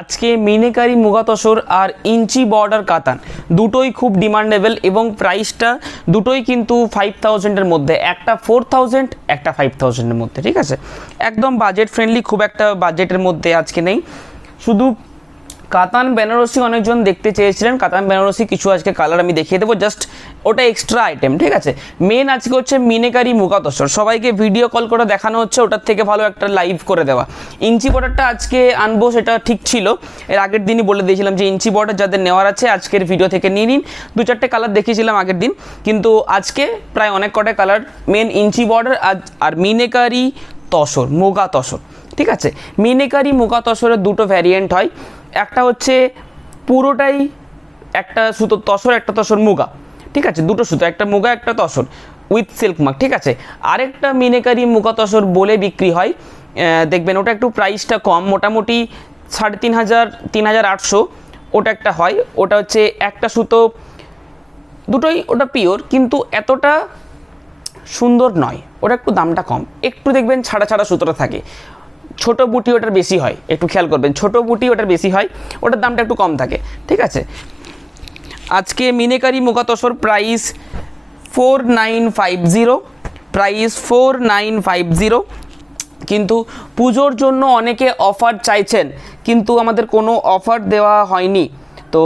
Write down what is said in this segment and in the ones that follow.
আজকে মিনেকারি মুগা তসর আর ইঞ্চি বর্ডার কাতান দুটোই খুব ডিমান্ডেবল এবং প্রাইসটা দুটোই কিন্তু 5000-এর মধ্যে, একটা 4000 একটা 5000-এর মধ্যে। ঠিক আছে, একদম বাজেট ফ্রেন্ডলি, খুব একটা বাজেটের মধ্যে আজকে নেই। শুধু কাতান বেনারসি অনেকজন দেখতে চেয়েছিলেন, কাতান বেনারসি কিছু আজকে কালার আমি দেখিয়ে দেবো, জাস্ট ওটা এক্সট্রা আইটেম। ঠিক আছে, মেন আজকে হচ্ছে মিনেকারি মুগা তসর, সবাইকে ভিডিও কল করে দেখানো হচ্ছে, ওটার থেকে ভালো একটা লাইভ করে দেওয়া। ইঞ্চি বর্ডারটা আজকে আনবো সেটা ঠিক ছিল, এর আগের দিনই বলে দিয়েছিলাম যে ইঞ্চি বর্ডার যাদের নেওয়ার আছে আজকের ভিডিও থেকে নিয়ে নিন। দু চারটে কালার দেখিয়েছিলাম আগের দিন, কিন্তু আজকে প্রায় অনেক কটা কালার, মেন ইঞ্চি বর্ডার আর মিনেকারি তসর, মুগা তসর। ঠিক আছে, মিনেকারি মুগা তসরের দুটো ভ্যারিয়েন্ট হয়, একটা হচ্ছে পুরোটাই একটা সুতো তসর, একটা তসর মুগা। ঠিক আছে, দুটো সুতো, একটা মুগা একটা তসর উইথ সিল্ক মার্ক। ঠিক আছে, আরেকটা মিনেকারি মুগা তসর বলে বিক্রি হয়, দেখবেন ওটা একটু প্রাইসটা কম, মোটামুটি 3500 3800 ওটা একটা হয়। ওটা হচ্ছে একটা সুতো, দুটোই ওটা পিওর, কিন্তু এতটা সুন্দর নয়, ওটা একটু দামটা কম, একটু দেখবেন ছাড়া ছাড়া সুতোটা থাকে। ছোট বুটি ওটার বেশি হয়, একটু খেয়াল করবেন, ছোট বুটি ওটার বেশি হয়, ওটার দামটা একটু কম থাকে। ঠিক আছে, আজকে মিনেকারি মুগা তসর প্রাইস 4950, প্রাইস 4950। কিন্তু পুজোর জন্য অনেকে অফার চাইছেন, কিন্তু আমাদের কোনো অফার দেওয়া হয়নি। তো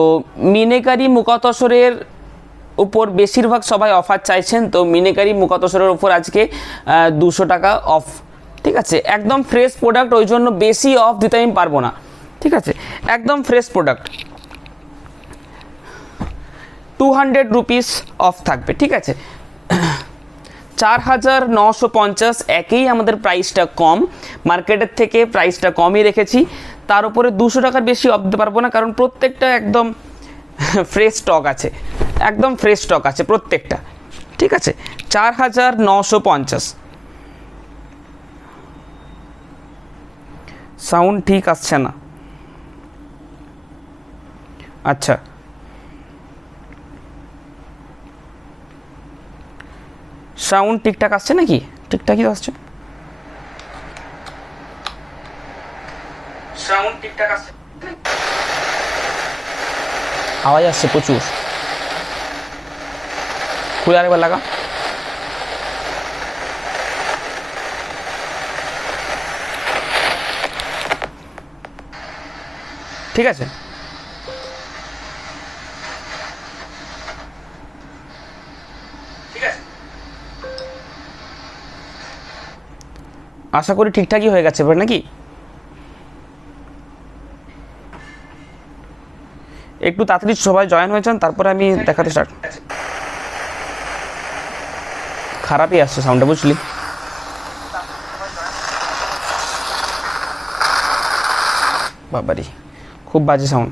মিনেকারি মুগা তসরের উপর বেশিরভাগ সবাই অফার চাইছেন, তো মিনেকারি মুগা তসরের উপর আজকে 200 টাকা অফ। ঠিক আছে, একদম ফ্রেশ প্রোডাক্ট, ওই জন্য বেশি অফ দিতে আমি পারবো না। ঠিক আছে, একদম ফ্রেশ প্রোডাক্ট, 200 রুপিস অফ থাকবে। ঠিক আছে, 4950, একেই আমাদের প্রাইসটা কম, মার্কেটের থেকে প্রাইসটা কমই রেখেছি, তার উপরে 200 টাকার বেশি অফ দিতে পারবো না, কারণ প্রত্যেকটা একদম ফ্রেশ স্টক আছে, একদম ফ্রেশ স্টক আছে প্রত্যেকটা। ঠিক আছে, 4950। সাউন্ড ঠিক আসছে না, আচ্ছা সাউন্ড ঠিকঠাক আসছে নাকি? ঠিকঠাকই আসছে, সাউন্ড ঠিকঠাক আসছে, আওয়াজ আসছে প্রচুর, খুলে আরেকবার লাগা। ঠিক আছে, ঠিক আছে, আশা করি ঠিকঠাকই হয়ে গেছে এবার নাকি? একটু তাড়াতাড়ি সবাই জয়েন হয়েছেন, তারপরে আমি দেখাতে স্টার্ট। খারাপই আসছে সাউন্ডটা, বুঝলি? বাবারি, খুব বাজে সাউন্ড,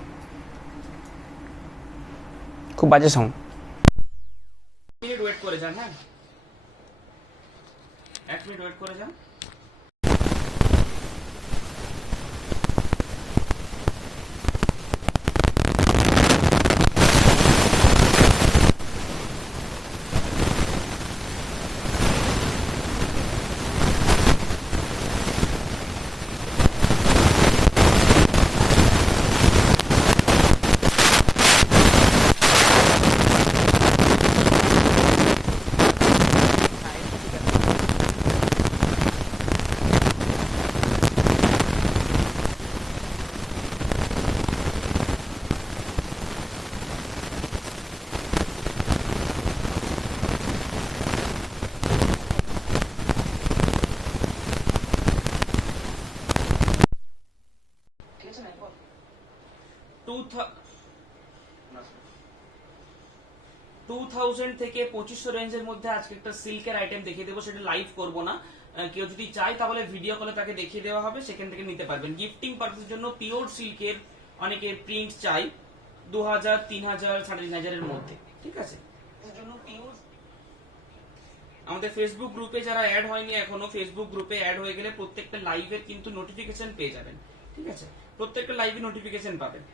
খুব বাজে সাউন্ড। মিনিট ওয়েট করে যান, হ্যাঁ 1 মিনিট ওয়েট করে যান। টু 2000 থেকে 2500 রেঞ্জের মধ্যে আজকে একটা সিল্কের আইটেম দেখিয়ে দেবো, সেটা লাইভ করবো না, কেউ যদি চায় তাহলে ভিডিও কলে তাকে দেখিয়ে দেওয়া হবে, সেখান থেকে নিতে পারবেন। গিফটিং পারপাসের জন্য পিওর সিল্কের অনেকে প্রিন্ট চাই, 2000 3000 3500 এর মধ্যে। ঠিক আছে, এর জন্য পিওর আমাদের ফেসবুক গ্রুপে যারা অ্যাড হয়নি এখনো, ফেসবুক গ্রুপে অ্যাড হয়ে গেলে প্রত্যেকটা লাইভের কিন্তু নোটিফিকেশন পেয়ে যাবেন। ঠিক আছে, প্রত্যেকটা লাইভে নোটিফিকেশন পাবেন।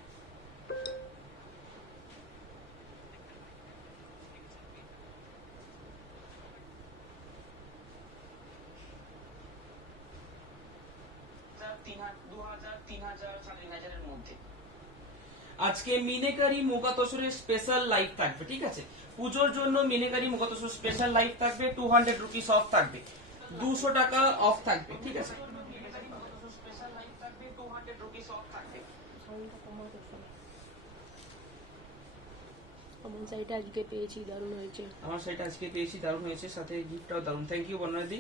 $2000 3000 3500 এর মধ্যে। আজকে মিনেকারি মুগা তসরের স্পেশাল লাইভ থাকবে, ঠিক আছে। পুজোর জন্য মিনেকারি মুগা তসর স্পেশাল লাইভ থাকবে, 200 রুপিস অফ থাকবে, 200 টাকা অফ থাকবে, ঠিক আছে। আমার সাইটে আজকে পেয়েছি, দারুণ হয়েছে। আমার সাইটে আজকে পেয়েছি, দারুণ হয়েছে, সাথে গিফটটাও দারুণ। থ্যাংক ইউ বর্ণাদি।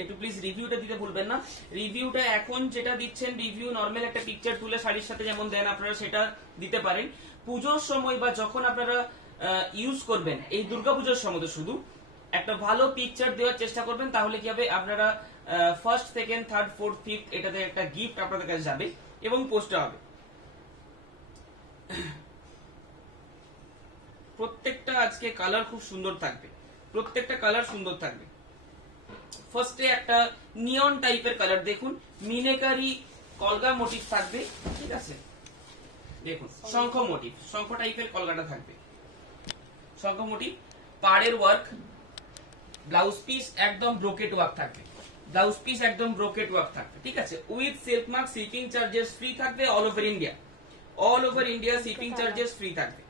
একটু প্লিজ রিভিউটা দিতে ভুলবেন না। রিভিউটা এখন যেটা দিচ্ছেন, রিভিউ নরমাল একটা পিকচার তুলে শাড়ির সাথে যেমন দেন আপনারা সেটা দিতে পারেন। পুজোর সময় বা যখন আপনারা ইউজ করবেন, এই দুর্গাপুজোর সময় তো শুধু একটা ভালো পিকচার দেওয়ার চেষ্টা করবেন, তাহলে কি হবে, আপনারা first, second, third, fourth, fifth এটাতে একটা গিফট আপনাদের কাছে যাবে এবং পোস্টটা হবে। প্রত্যেকটা আজকে কালার খুব সুন্দর থাকবে, প্রত্যেকটা কালার সুন্দর থাকবে। ফার্স্টে একটা নিয়ন টাইপের কালার দেখুন, মিনেকারি কলগা মোটিভ থাকবে, ঠিক আছে। দেখুন শঙ্খ মোটিভ, শঙ্খ টাইপের কলগাটা থাকবে, শঙ্খ মোটিভ, পাড়ের ওয়ার্ক, ব্লাউজ পিস একদম ব্রোকেট ওয়ার্ক থাকবে, ব্লাউজ পিস একদম ব্রোকেট ওয়ার্ক থাকবে, ঠিক আছে। With silk mark, shipping charges free থাকবে all over India, all over India shipping charges free থাকবে।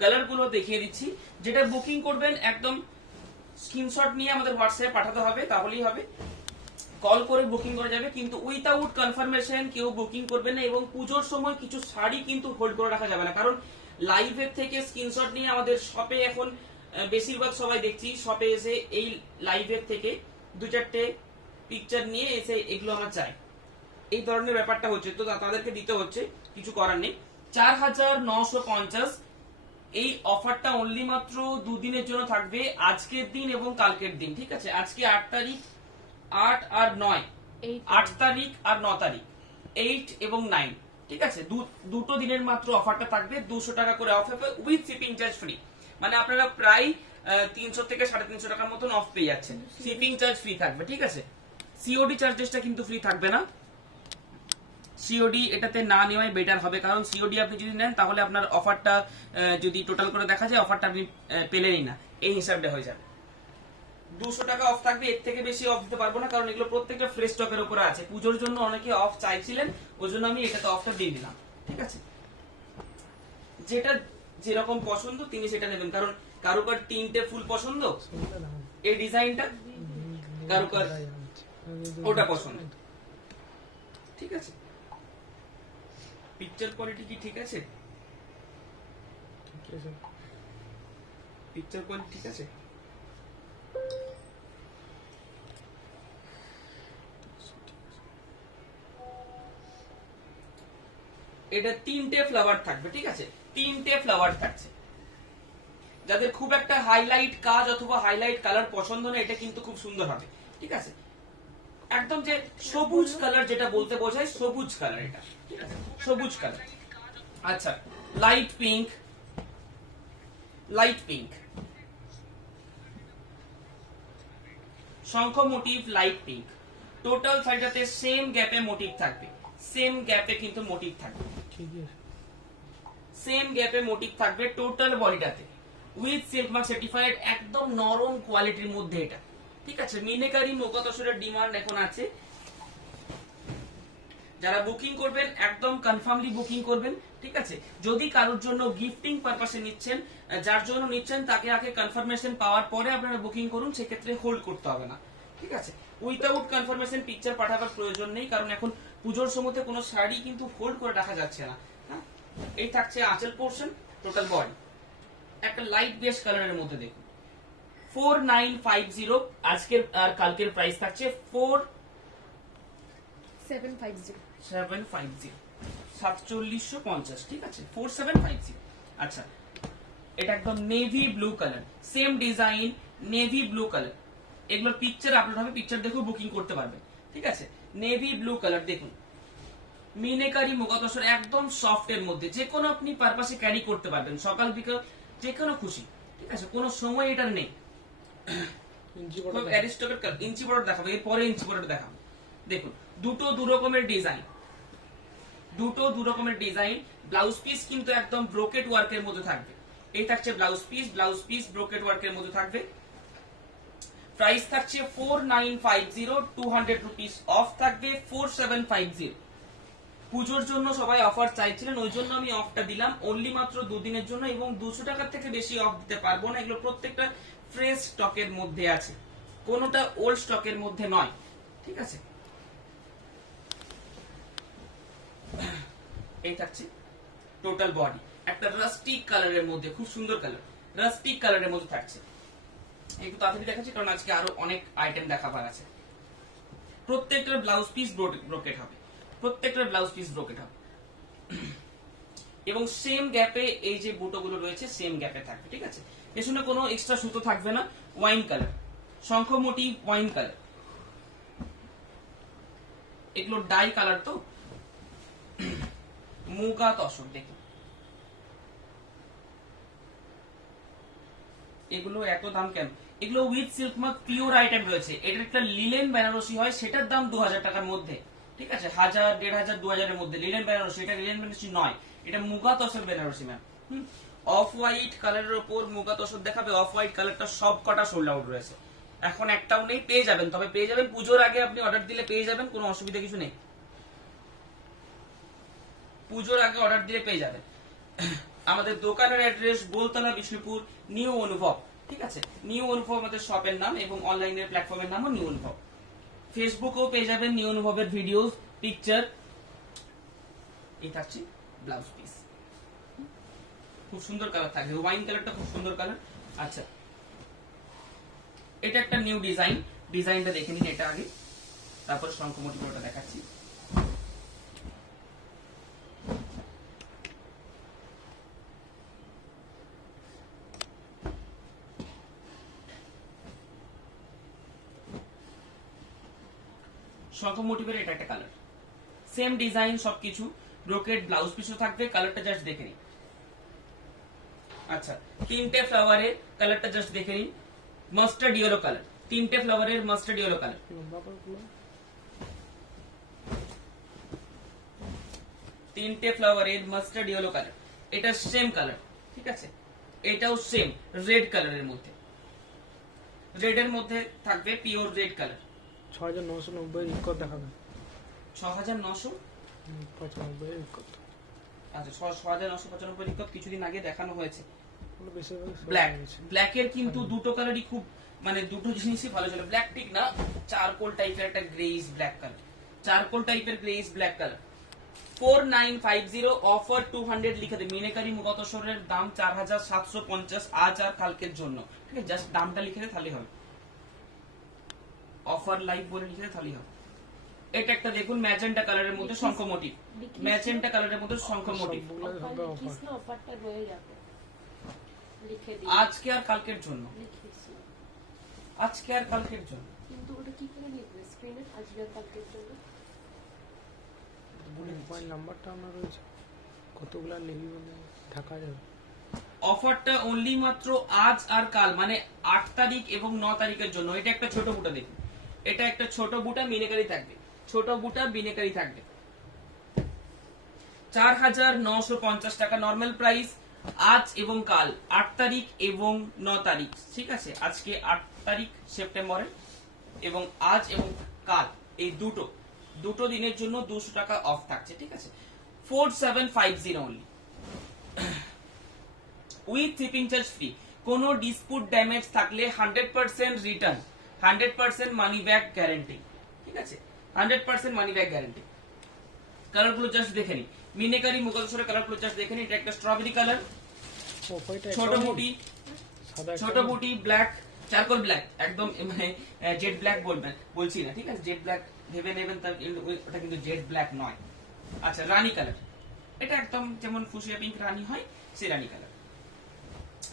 কালার গুলো দেখিয়ে দিচ্ছি। যেটা বুকিং করবেন একদম স্ক্রিনশট নিয়ে আমাদের হোয়াটসঅ্যাপে পাঠাতে হবে, তাহলেই হবে। কল করে বুকিং করা যাবে, কিন্তু উইথাউট কনফার্মেশন কেউ বুকিং করবে না। এবং পুজোর সময় কিছু শাড়ি কিন্তু হোল্ড করে রাখা যাবে না, কারণ লাইভের থেকে স্ক্রিনশট নিয়ে আমাদের শপে এখন বেশিরভাগ সবাই দেখছি শপে এসে এই লাইভের থেকে 2-4টে পিকচার নিয়ে এসে এগুলো আমরা চাই, এই ধরনের ব্যাপারটা হচ্ছে, তো তাদেরকে দিতে হচ্ছে, কিছু করার নেই। 4950 এই অফারটা অনলি মাত্র দুদিনের জন্য থাকবে, আজকের দিন এবং কালকের দিন, ঠিক আছে। আজকে 8 তারিখ, 8 আর 9, 8 তারিখ আর 9 তারিখ, 8 এবং 9, ঠিক আছে। দুটো দিনের মাত্র অফারটা থাকবে, 200 টাকা করে অফ হবে উইথ শিপিং চার্জ ফ্রি। মানে আপনারা প্রায় 300 থেকে 350 টাকার মতন অফ পেয়ে যাচ্ছেন, শিপিং চার্জ ফ্রি থাকবে, ঠিক আছে। সিওডি চার্জেসটা কিন্তু ফ্রি থাকবে না, সিওডি এটাতে না নেওয়াই বেটার হবে, কারণ সিওডি আপনি যদি নেন তাহলে আপনার অফারটা যদি টোটাল করে দেখা যায় অফারটা আপনি পেলেনই না, এই হিসাবটা হয়ে যাবে। 200 টাকা অফ থাকবে, এর থেকে বেশি অফ দিতে পারবো না, কারণ এগুলো প্রত্যেকটা ফ্রেশ স্টকের উপরে আছে। পুজোর জন্য অনেকে অফ চাইছিলেন, ওই জন্য আমি এটাতে অফটা দিয়ে দিলাম, ঠিক আছে। যেটা যেরকম পছন্দ তিনি সেটা নেবেন, কারণ কারুকার 3টে ফুল পছন্দ, এই ডিজাইনটা, কারুকার ওটা পছন্দ, ঠিক আছে। পিকচার কোয়ালিটি কি ঠিক আছে? পিকচার কোয়ালিটি ঠিক আছে? এটা 3টে ফ্লাওয়ার থাকবে, ঠিক আছে, 3টে ফ্লাওয়ার থাকছে। যাদের খুব একটা হাইলাইট কাজ অথবা হাইলাইট কালার পছন্দ না, এটা কিন্তু খুব সুন্দর হবে, ঠিক আছে। একদম যে সবুজ কালার যেটা বলতে বোঝায়, সবুজ কালার এটা, ঠিক আছে, সবুজ কালার। আচ্ছা, লাইট পিঙ্ক, লাইট পিঙ্ক, শঙ্খ মোটিভ, লাইট পিঙ্ক, টোটাল শাড়িটাতে সেম গ্যাপে মোটিভ থাকবে, সেম গ্যাপে কিন্তু মোটিভ থাকবে, সেম গ্যাপে মোটিভ থাকবে টোটাল বডিটাতে, উইথ সিল্ক মার্ক সার্টিফাইড, একদম নরম কোয়ালিটির মধ্যে এটা, ঠিক আছে। মিনেকারি মুগা তসরের ডিমান্ড এখন আছে, যারা বুকিং করবেন একদম কনফার্মলি বুকিং করবেন, ঠিক আছে। যদি কারোর জন্য গিফটিং পারপাসে নিচ্ছেন, যার জন্য নিচ্ছেন তাকে আগে কনফার্মেশন পাওয়ার পরে আপনারা বুকিং করুন, সেক্ষেত্রে হোল্ড করতে হবে না, ঠিক আছে। উইথাউট কনফার্মেশন পিকচার পাঠাবার প্রয়োজন নেই, কারণ এখন পুজোর সময়তে কোনো শাড়ি কিন্তু হোল্ড করে রাখা যাচ্ছে না। এই থাকছে আঁচল পোর্শন, টোটাল বডি একটা লাইট বেস কালারের মধ্যে দেখুন, 4950 আজকের আর কালকের প্রাইস থাকছে 4750, ঠিক আছে, 4750। আচ্ছা, এটা একদম navy blue colour, same design, navy blue colour, এগুলোর পিকচার আপলোড হবে, পিকচার দেখে বুকিং করতে পারবেন, ঠিক আছে। নেভি ব্লু কালার দেখুন, মিনেকারি মুগা তসর একদম সফট এর মধ্যে, যে কোনো আপনি পারপাসে ক্যারি করতে পারবেন, সকাল বিকাল যে কোনো খুশি, ঠিক আছে, কোনো সময় এটার নেই। ইঞ্চি বর্ডার দেখাবো, এরপরে ইঞ্চি বর্ডার দেখাবো। দেখুন দুটো দু রকমের ডিজাইন, দুটো দু রকমের ডিজাইন, ব্লাউজ পিস কিন্তু একদম ব্রোকেট ওয়ার্কের মধ্যে থাকবে, এই থাকছে ব্লাউজ পিস ব্রোকেড ওয়ার্কের মধ্যে থাকবে। প্রাইস থাকছে 4950, 200 রুপিস অফ থাকবে 4750। পুজোর জন্য সবাই অফার চাইছিলেন, ওই জন্য আমি অফটা দিলাম অনলি মাত্র দুদিনের জন্য, এবং 200 টাকার থেকে বেশি অফ দিতে পারবো না। এগুলো প্রত্যেকটা ফ্রেশ স্টকের মধ্যে আছে, কোনোটা ওল্ড স্টকের মধ্যে নয়, ঠিক আছে। এই থাকছে টোটাল বডি, একটা রাস্টিক কালারের মধ্যে, খুব সুন্দর কালার, রাস্টিক কালারের মধ্যে থাকছে। একটু তাড়াতাড়ি দেখাচ্ছি কারণ আজকে আরো অনেক আইটেম দেখাবার আছে। প্রত্যেকটার ব্লাউজ পিস ব্রোকেট হবে, প্রত্যেকটার ব্লাউজ পিস ব্রোকেট হবে, এবং সেম গ্যাপে এই যে বুটোগুলো রয়েছে সেম গ্যাপে থাকবে, ঠিক আছে। পেছনে কোনো এক্সট্রা সুতো থাকবে না। ওয়াইন কালার, শঙ্খ মোটিভ ওয়াইন কালার, এগুলো ডাই কালার তো, মুগা তসর দেখুন, এগুলো এত দাম কেন? এগুলো with silk mark pure item রয়েছে। এটার একটা লিলেন বেনারসি হয়, সেটার দাম 2000 টাকার মধ্যে, ঠিক আছে, 1000, 1500, 2000 এর মধ্যে লিলেন বেনারসি। এটা লিলেন বেনারসি নয়, এটা muga tussar Banarasi ma'am. Off white কালারের উপর মুগা তসর দেখাবে। অফ হোয়াইট কালারটা সব কটা সোল্ড আউট রয়েছে, এখন একটাও নেই। পেয়ে যাবেন, তবে পেয়ে যাবেন পুজোর আগে, আপনি অর্ডার দিলে পেয়ে যাবেন, কোনো অসুবিধা কিছু নেই। পুজোর আগে অর্ডার দিলে পেয়ে যাবেন। আমাদের দোকানের অ্যাড্রেস বোলতলা, বিষ্ণুপুর, নিউ অনুভব, ঠিক আছে। নিউ অনুভব আমাদের শপের নাম, এবং অনলাইনের প্ল্যাটফর্মের নামও নিউ অনুভব। ফেসবুকেও পেয়ে যাবেন নিউ অনুভবের ভিডিওস, পিকচার। এই থাকছে ব্লাউজ পিস, খুব সুন্দর কালার থাকবে, ওয়াইন কালারটা খুব সুন্দর কালার। আচ্ছা, এটা একটা নিউ ডিজাইন, ডিজাইনটা দেখে নিন এটা আগে, তারপর শঙ্খমোটিভটা দেখাচ্ছি। শঙ্খ মোটিভের এটা একটা কালার, সেম ডিজাইন সবকিছু, ব্রোকেড ব্লাউজ পিসও থাকবে। কালারটা জাস্ট দেখে নিন। আচ্ছা, তিনটে ফ্লাওয়ারের কালারটা জাস্ট দেখে নিন, মাস্টার্ড ইয়েলো কালার, তিনটে ফ্লাওয়ারের মাস্টার্ড ইয়েলো কালার। তিনটে ফ্লাওয়ারের মাস্টার্ড ইয়েলো কালার, এটা সেম কালার, ঠিক আছে। এটাও সেম রেড কালারের মধ্যে, রেড এর মধ্যে থাকবে পিওর রেড কালার। 6990 ইকত দেখাবে, 6995 ইকত। আচ্ছা, 6995 ইকত কিছুদিন আগে দেখানো হয়েছে। বেশিরভাগ ব্ল্যাক, ব্ল্যাকের কিন্তু দুটো কালারই খুব, মানে দুটো জিনিসই ভালো চলে। ব্ল্যাক ঠিক না, চারকোল টাইপের একটা গ্রেইশ ব্ল্যাক কালার, চারকোল টাইপের গ্রেইশ ব্ল্যাক কালার। 4950 অফার 200 লিখে দেবে। মিনেকারি মুগতসরের দাম 4750 আজ আর কালকের জন্য, ঠিক আছে। জাস্ট দামটা লিখে দে তাহলেই হবে, অফার লাইভ বলে লিখে দে তাহলেই হবে। এটা একটা দেখুন ম্যাজেন্টা কালারের মধ্যে শঙ্খ মোটিভ, ম্যাজেন্টা কালারের মধ্যে শঙ্খ মোটিভ, অফারটা রয়ে যাবে, লিখে দিই আজকে আর কালকের জন্য, আজকে আর কালকের জন্য। কিন্তু ওটা কি করে লিখবে স্ক্রিনে, আজকে আর কালকের জন্য? মোবাইল নাম্বারটা আমার রয়েছে, কতগুলা লিখি বলে ঢাকা যাবে। অফারটা অনলি মাত্র আজ আর কাল, মানে 8 তারিখ এবং 9 তারিখের জন্য। এটা একটা ছোট বুটা দেখুন, এটা একটা ছোট বুটা মিনেকারি থাকবে, ছোট বুটা মিনেকারি থাকবে। 4950 টাকা নরমাল প্রাইস, আজ এবং কাল 8 তারিখ এবং 9 তারিখ, ঠিক আছে। আজকে 8 তারিখ সেপ্টেম্বরের, এবং আজ এবং কাল এই দুটো দিনের জন্য 200 টাকা অফ থাকছে, ঠিক আছে। 4750 only, with shipping charge free. কোনো ডিসপুট ড্যামেজ থাকলে 100% রিটার্ন, 100% মানি ব্যাক গ্যারান্টি, ঠিক আছে, 100% মানি ব্যাক গ্যারান্টি। কালারগুলো জাস্ট দেখে নিন, মিনেকারি মুগলসরের কালারগুলো জাস্ট দেখে নিন। এটা একটা স্ট্রবেরি কালার, ছোট বুটি, ছোট বুটি ব্ল্যাক, চারকোল ব্ল্যাক, একদম মানে জেড ব্ল্যাক বলছি না, ঠিক আছে। জেড ব্ল্যাক ভেবে নেবেন, তার ওটা কিন্তু জেড ব্ল্যাক নয়। আচ্ছা, রানী কালার, এটা একদম যেমন ফুসিয়া পিঙ্ক রানী হয় সেই রানী কালার।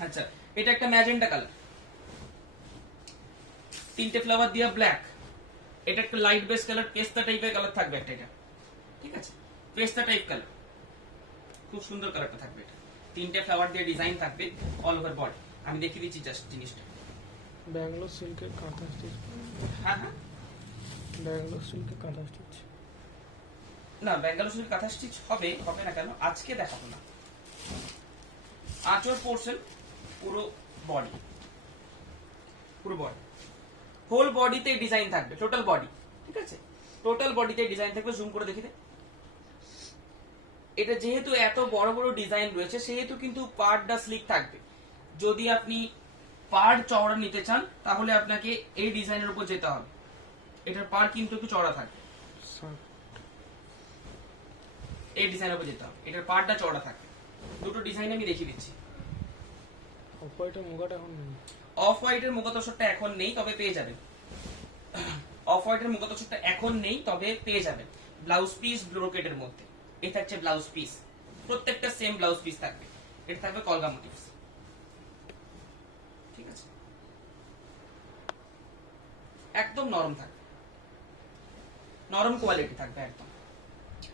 আচ্ছা, এটা একটা ম্যাজেন্টা কালার, তিনটে ফ্লাওয়ার দিয়া ব্ল্যাক। এটা একটা লাইট বেস কালার, পেস্তা টাইপের কালার থাকবে একটা, এটা ঠিক আছে, পেস্তা টাইপ কালার, খুব সুন্দর কালারটা থাকবে। এটা তিনটে ফ্লাওয়ার দিয়ে ডিজাইন থাকবে অল ওভার বডি। আমি দেখিয়ে দিচ্ছি জাস্ট জিনিসটা। ব্যাঙ্গালোর সিল্কের কাঁথা স্টিচ, হ্যাঁ হ্যাঁ, ব্যাঙ্গালোর সিল্কের কাঁথা স্টিচ না ব্যাঙ্গালোর সিল্ক কাঁথা স্টিচ হবে না কেন, আজকে দেখাবো না। আঁচল পোর্শন পুরো বডি, পুরো বডি, হোল বডিতে ডিজাইন থাকবে, টোটাল বডি, ঠিক আছে, টোটাল বডিতে ডিজাইন থাকবে। জুম করে দেখি দে। এটা যেহেতু এত বড় বড় ডিজাইন রয়েছে সেহেতু কিন্তু পাড়টা স্লিক থাকবে। যদি আপনি পাড় চওড়া নিতে চান তাহলে আপনাকে এই ডিজাইনের উপর যেতে হবে। এটার পাড় কিন্তু একটু চওড়া থাকবে, এই ডিজাইনের উপর যেতে হবে, এটার পাড়টা চওড়া থাকবে। দুটো ডিজাইন আমি দেখিয়ে দিচ্ছি। অফ হোয়াইটের মুগাটা এখন নেই। অফ হোয়াইটের মুগা তোষকটা এখন নেই, তবে পেয়ে যাবেন। অফ হোয়াইটের মুগা তোষকটা এখন নেই, তবে পেয়ে যাবেন। ব্লাউজ পিস ব্রোকেটের মধ্যে, এই থাকছে ব্লাউজ পিস, প্রত্যেকটা সেম ব্লাউজ পিস থাকবে। এটা থাকবে কলগা মোটিভস, ঠিক আছে, একদম নরম থাকবে, নরম কোয়ালিটি থাকবে একদম,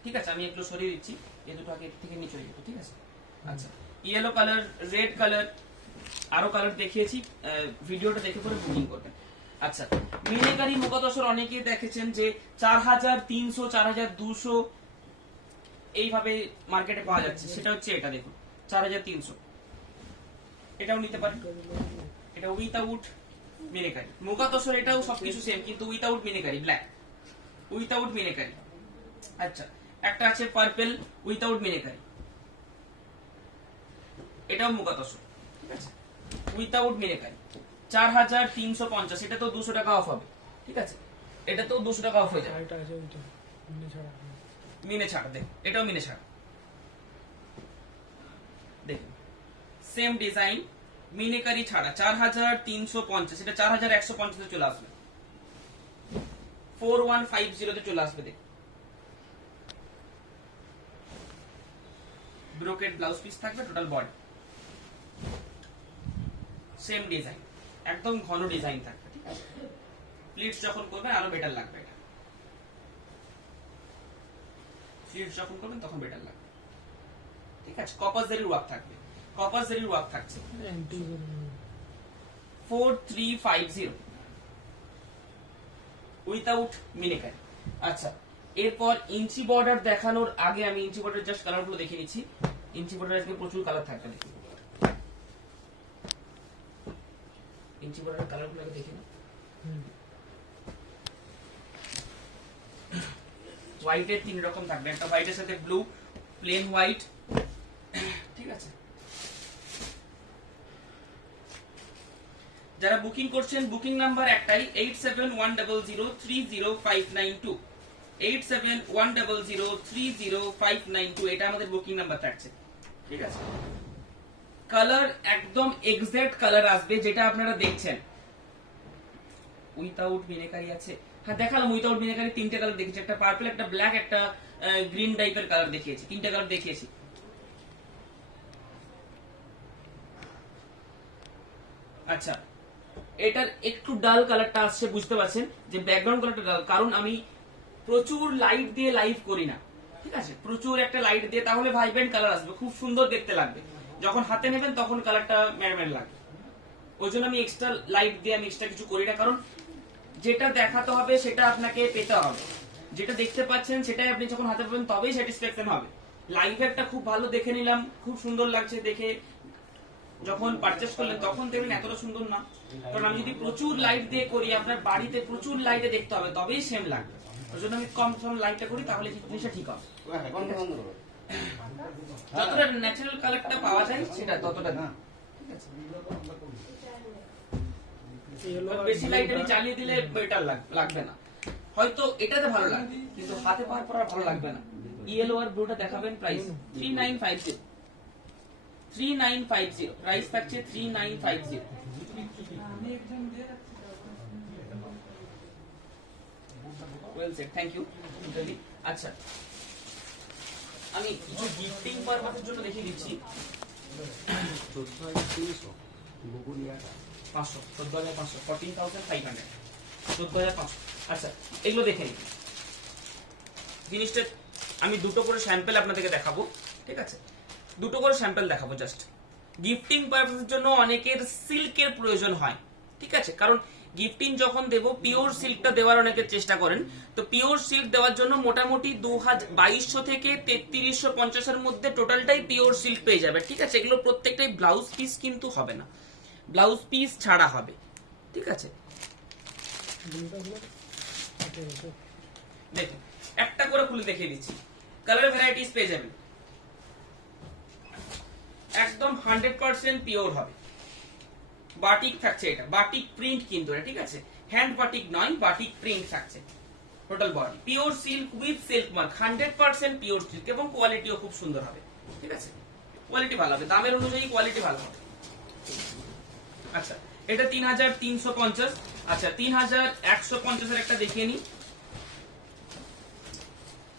ঠিক আছে। আমি একটু সরিয়ে দিচ্ছি, এই দুটো আগে থেকে নিচে হয়ে যেত, ঠিক আছে। আচ্ছা, ইয়েলো কালার, রেড কালার, আরো কালার দেখিয়েছি, ভিডিওটা দেখে পরে বুকিং করবেন। আচ্ছা, মিনেকারি মুগা তসর অনেকেই দেখেছেন যে 4300, 4200 এইভাবে মার্কেটে পাওয়া যাচ্ছে, সেটা হচ্ছে এটা দেখুন 4300, এটাও নিতে পারেন। এটা উইথাউট মিনেকারি মুগা তসর, এটাও সবকিছু সেম কিন্তু without meenakari, black without meenakari. আচ্ছা, একটা আছে পার্পল উইথাউট মিনেকারি, এটাও মুগা তসর, ঠিক আছে, উইথাউট মিনেকারি 4350। এটা তো 200 টাকা অফ হবে, ঠিক আছে, এটা তো 200 টাকা অফ হয়ে যাবে। এটা আছে ওইটা মিনে ছাড়া। মিনে ছাড় দেখ, এটাও মিনে ছাড়, দেখুন সেম ডিজাইন, মিনেকারি ছাড়া 4350, এটা 4150 তে চলে আসবে, 4150 তে চলে আসবে। দেখ, ব্রোকেট ব্লাউজ পিস থাকবে, টোটাল বডি সেম ডিজাইন, একদম ঘন ডিজাইন থাকবে, ঠিক আছে। প্লিটস যখন করবেন আরো বেটার লাগবে, এটা প্লিটস যখন করবেন তখন বেটার লাগবে, ঠিক আছে। কপাস জারির ওয়ার্ক থাকবে, কপাস জারির ওয়ার্ক থাকছে, এন্টি 4350 উইথাউট মিনেকারি। আচ্ছা, এরপর ইঞ্চি বর্ডার দেখানোর আগে আমি ইঞ্চি বর্ডার জাস্ট কালারগুলো দেখিয়ে নিচ্ছি। ইঞ্চি বর্ডার আজকে প্রচুর কালার থাকবে, দেখুন ইঞ্চি বর্ডারের কালারগুলো আগে দেখি না। হোয়াইটের 3 রকম থাকবে, একটা হোয়াইটের সাথে ব্লু, প্লেন হোয়াইট, ঠিক আছে। যারা বুকিং করছেন বুকিং নাম্বার একটাই 8710030592, 8710030592, এটা আমাদের বুকিং নাম্বার থাকছে, ঠিক আছে। কালার একদম এক্সাক্ট কালার আসবে যেটা আপনারা দেখছেন। উইথাউট মিনেকারি আছে, হ্যাঁ দেখালাম উইথাউট মিনেকারি 3টে কালার দেখেছি, একটা পার্পল, একটা ব্ল্যাক, একটা গ্রিন টাইপের কালার দেখিয়েছি, 3টে কালার দেখিয়েছি। আচ্ছা, এটার একটু ডাল কালারটা আসছে, বুঝতে পারছেন যে ব্যাকগ্রাউন্ড কালারটা ডাল, কারণ আমি প্রচুর লাইট দিয়ে লাইভ করি না, ঠিক আছে, প্রচুর একটা লাইট দিয়ে, তাহলে ভাইব্রেন্ট কালার আসবে, খুব সুন্দর দেখতে লাগবে। যখন হাতে নেবেন তখন কালারটা ম্যারম্যার লাগবে, ওই জন্য আমি এক্সট্রা লাইট দিয়ে আমি এক্সট্রা কিছু করি না, কারণ যেটা দেখাতে হবে সেটা আপনাকে পেতে হবে, যেটা দেখতে পাচ্ছেন সেটাই আপনি যখন হাতে পাবেন তবেই স্যাটিসফ্যাকশন হবে। লাইভ একটা খুব ভালো দেখে নিলাম, খুব সুন্দর লাগছে দেখে, যখন পারচেস করলেন তখন দেখবেন এতটা সুন্দর না, কারণ আমি যদি প্রচুর লাইট দিয়ে করি আপনার বাড়িতে প্রচুর লাইটে দেখতে হবে তবেই সেম লাগবে, ওই জন্য আমি কম সম লাইটটা করি, তাহলে জিনিসটা ঠিক হবে। যতটা ন্যাচারাল কালারটা পাওয়া যায় সেটা ততটা না, ঠিক আছে। বেশি লাইট আমি চালিয়ে দিলে বেটার লাগবে না, হয়তো এটাতে ভালো লাগবে কিন্তু হাতে পাওয়ার পর আর ভালো লাগবে না। ইয়েলো আর ব্লুটা দেখাবেন, প্রাইস 3950, 3950 প্রাইস থাকছে 3950। Well said, thank you. আচ্ছা, আমি কিছু গিফটিং পারপাসের জন্য দেখিয়ে দিচ্ছি। 14,500, 14,500, 14,500, 14,500। আচ্ছা, এগুলো দেখে নিন। জিনিসটা আমি দুটো করে স্যাম্পল আপনাদেরকে দেখাবো, ঠিক আছে, দুটো করে স্যাম্পল দেখাবো জাস্ট। গিফটিং পারপাসের জন্য অনেকের সিল্কের প্রয়োজন হয়, ঠিক আছে, কারণ গিফটিং যখন দেব পিওর সিল্কটা দেওয়ার অনেকে চেষ্টা করেন, তো পিওর সিল্ক দেওয়ার জন্য মোটামুটি 2200 থেকে 3350 এর মধ্যে টোটালটাই পিওর সিল্ক পেয়ে যাবে। ঠিক আছে, এগুলো প্রত্যেকটাই ব্লাউজ পিস কিন্তু হবে না, ব্লাউজ পিস ছাড়া হবে। ঠিক আছে, দেখুন একটা করে খুলে দেখিয়ে দিচ্ছি, কালার ভ্যারাইটিস পেয়ে যাবেন, একদম 100% পিওর হবে। বাটিক থাকছে, এটা বাটিক প্রিন্ট কিন্তু এটা, ঠিক আছে, হ্যান্ড বাটিক নয়, বাটিক প্রিন্ট থাকছে total body. Pure silk with silk mark, 100% pure silk, এবং কোয়ালিটিও খুব সুন্দর হবে। ঠিক আছে, কোয়ালিটি ভালো হবে, দামের অনুযায়ী কোয়ালিটি ভালো হবে। আচ্ছা, এটা 3350। আচ্ছা, 3150 এর একটা দেখিয়ে নিই,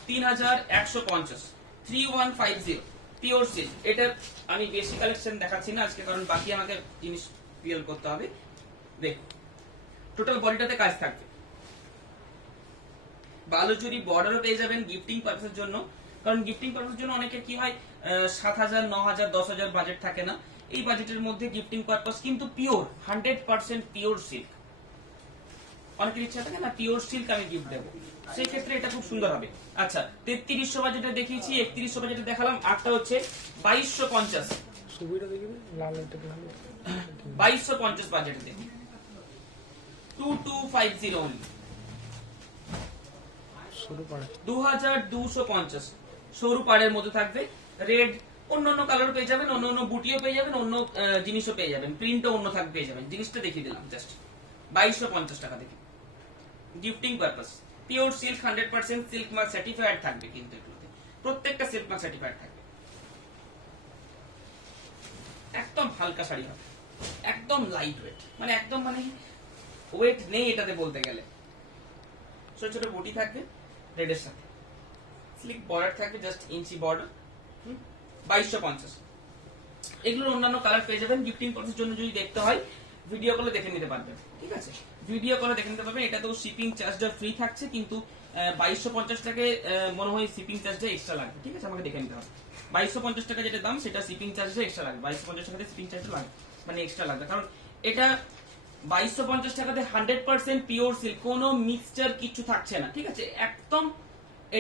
3150, 3150 পিওর সিল্ক। এটা আমি বেশি কালেকশন দেখাচ্ছি না আজকে, কারণ বাকি আমাকে জিনিস ক্লিয়ার করতে হবে। দেখুন টোটাল বডিটাতে কাজ থাকবে, বালুচুরি বর্ডারও পেয়ে যাবেন গিফটিং পারপাসের জন্য। কারণ গিফটিং পারপাসের জন্য অনেকে কি হয় 7000, 9000, 10000 বাজেট থাকে না, এই বাজেটের মধ্যে গিফটিং পারপাস কিন্তু পিওর 100% পিওর সিল্ক। অনেকের ইচ্ছা থাকে না পিওর সিল্ক আমি গিফট দেবো, সেই ক্ষেত্রে এটা খুব সুন্দর হবে। আচ্ছা, 3300 বাজেটে দেখিয়েছি, 3100 বাজেটে দেখালাম, আটটা হচ্ছে 2250, ছবিটা দেখবি লাল একটা ভালো 2250 বাজেটে দেখি, 2250 only, শুরু করে 2250 সরু পাড়ের মধ্যে থাকবে। রেড, অন্য কালার পেয়ে যাবেন, অন্য বুটিও পেয়ে যাবেন, অন্য জিনিসও পেয়ে যাবেন, প্রিন্টও অন্য থাকবে পেয়ে যাবেন। জিনিসটা দেখিয়ে দিলাম জাস্ট 2250 টাকা দেখি, gifting purpose, pure silk, 100% silk mark certified থাকবে, কিন্তু এগুলোতে প্রত্যেকটা সিল্ক মার্ক সার্টিফাইড থাকবে। একদম হালকা শাড়ি হবে, একদম লাইট ওয়েট, মানে একদম মানে ওয়েট নেই এটাতে বলতে গেলে। ছোট ছোট বুটি থাকবে রেডের সাথে, স্লিক বর্ডার থাকবে, জাস্ট ইঞ্চি বর্ডার, 2250। এগুলোর অন্যান্য কালার পেয়ে যাবেন। গিফটিং পারপাসের জন্য যদি দেখতে হয় ভিডিও কলে দেখে নিতে পারবেন। ঠিক আছে, ভিডিও কলে দেখে নিতে পারবেন। এটাতেও শিপিং চার্জটা ফ্রি থাকছে, কিন্তু 2250 টাকা মনে হয় শিপিং চার্জটা এক্সট্রা লাগবে। ঠিক আছে, আমাকে দেখে নিতে হবে। 2250 টাকা যেটা দাম, সেটা শিপিং চার্জটা এক্সট্রা লাগবে, 2250 টাকাতে শিপিং চার্জটা লাগবে, মানে এক্সট্রা লাগবে, কারণ এটা 2250 টাকাতে 100% পিওর সিল্ক, কোনো মিক্সচার কিছু থাকছে না। ঠিক আছে, একদম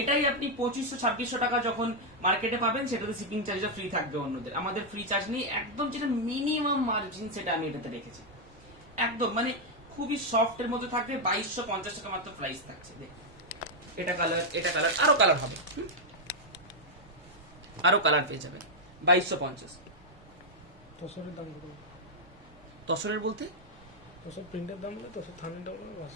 এটাই আপনি 2500-2600 টাকা যখন মার্কেটে পাবেন, সেটাতে শিপিং চার্জটা ফ্রি থাকবে অন্যদের, আমাদের ফ্রি চার্জ নেই, একদম যেটা মিনিমাম মার্জিন সেটা আমি এটাতে রেখেছি। একদম মানে খুবই সফট এর মধ্যে থাকবে, 2250 টাকা মাত্র প্রাইস থাকছে। এটা কালার, এটা কালার, আরো কালার হবে, আরো কালার পেয়ে যাবেন 2250। তসরের দাম কত? তসরের বলতে তসর প্রিন্টের দাম বলে তসর থানের দাম বলে বাস।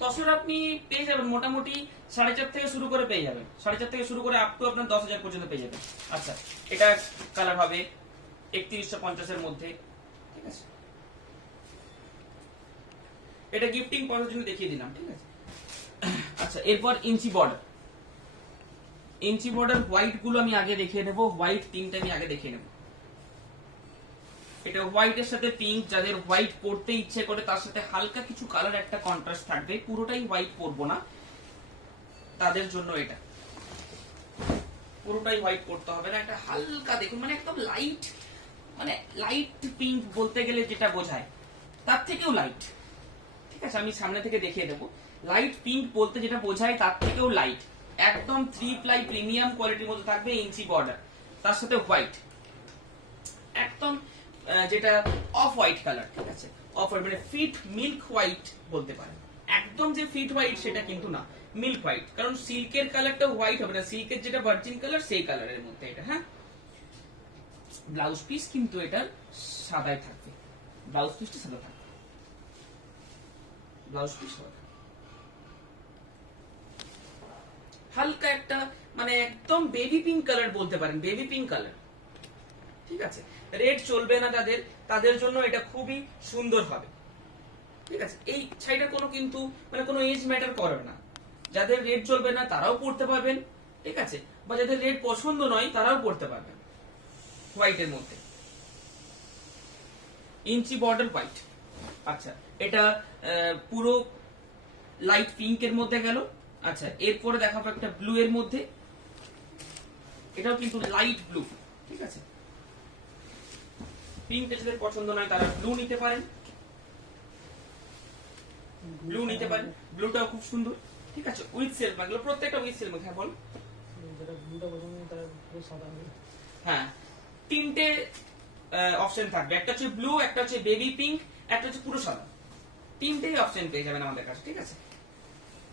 তসর আপনি পেয়ে যাবেন মোটামুটি 4.5 থেকে শুরু করে পেয়ে যাবেন, 4.5 থেকে শুরু করে আপ টু আপনার 10,000 পর্যন্ত পেয়ে যাবেন। আচ্ছা, এটা কালার হবে 3150 এর মধ্যে। ঠিক আছে, এটা গিফটিং পড়ার জন্য দেখিয়ে দিলাম। ঠিক আছে, আচ্ছা, এরপর ইঞ্চি বর্ডার, ইঞ্চি বর্ডার হোয়াইট গুলো আমি আগে দেখিয়ে নেবো, হোয়াইট তিনটা আমি আগে দেখিয়ে নেবো। এটা হোয়াইটের সাথে পিঙ্ক, যাদের হোয়াইট পরতে ইচ্ছে করে তার সাথে হালকা কিছু কালার একটা কন্ট্রাস্ট থাকবে, পুরোটাই হোয়াইট পরবো না তাদের জন্য, এটা পুরোটাই হোয়াইট পরতে হবে না, একটা হালকা দেখুন, মানে একদম লাইট, মানে লাইট পিঙ্ক বলতে গেলে যেটা বোঝায় তার থেকেও লাইট। ঠিক আছে, আমি সামনে থেকে দেখিয়ে দেবো, লাইট পিঙ্ক বলতে যেটা বোঝায় তার থেকেও লাইট, একদম 3 প্লাই প্রিমিয়াম কোয়ালিটির মধ্যে থাকবে, ইঞ্চি বর্ডার, তার সাথে হোয়াইট, একদম যেটা অফ হোয়াইট কালার। ঠিক আছে, অফ হোয়াইট মানে ফিট মিল্ক হোয়াইট বলতে পারেন, একদম যে ফিট হোয়াইট সেটা কিন্তু না, মিল্ক হোয়াইট, কারণ সিল্কের কালারটা হোয়াইট হবে না, সিল্কের যেটা ভার্জিন কালার সেই কালারের মধ্যে এটা। হ্যাঁ, ব্লাউজ পিস কিন্তু এটা সাদাই থাকবে, ব্লাউজ পিসটা সাদা থাকবে, ব্লাউজ পিস সাদা থাকবে, হালকা একটা মানে একদম বেবি পিঙ্ক কালার বলতে পারেন, বেবি পিঙ্ক কালার। ঠিক আছে, রেড চলবে না তাদের, তাদের জন্য এটা খুবই সুন্দর হবে। ঠিক আছে, এই শাড়িটার কোনো কিন্তু মানে কোনো এজ ম্যাটার করে না, যাদের রেড চলবে না তারাও পড়তে পারবেন। ঠিক আছে, বা যাদের রেড পছন্দ নয় তারাও পড়তে পারবেন, হোয়াইটের মধ্যে, ইঞ্চি বর্ডার হোয়াইট। আচ্ছা, এটা পুরো লাইট পিঙ্কের মধ্যে গেল। আচ্ছা, এরপরে দেখাবো একটা ব্লু এর মধ্যে, এটাও কিন্তু লাইট ব্লু। ঠিক আছে, পিঙ্ক যাদের পছন্দ নয় তারা ব্লু নিতে পারেন। ব্লু নিতে পারেন, ব্লুটাও খুব সুন্দর। ঠিক আছে, উইথ সেলফ এগুলো প্রত্যেকটা উইথ সেলফ। হ্যাঁ বল। যেটা ব্লুটা পছন্দ তার পুরো সাদা হবে। হ্যাঁ, তিনটে অপশন থাকবে, একটা হচ্ছে ব্লু, একটা হচ্ছে বেবি পিঙ্ক, একটা হচ্ছে পুরো সাদা। তিনটেই অপশন পেয়ে যাবেন আমাদের কাছে। ঠিক আছে,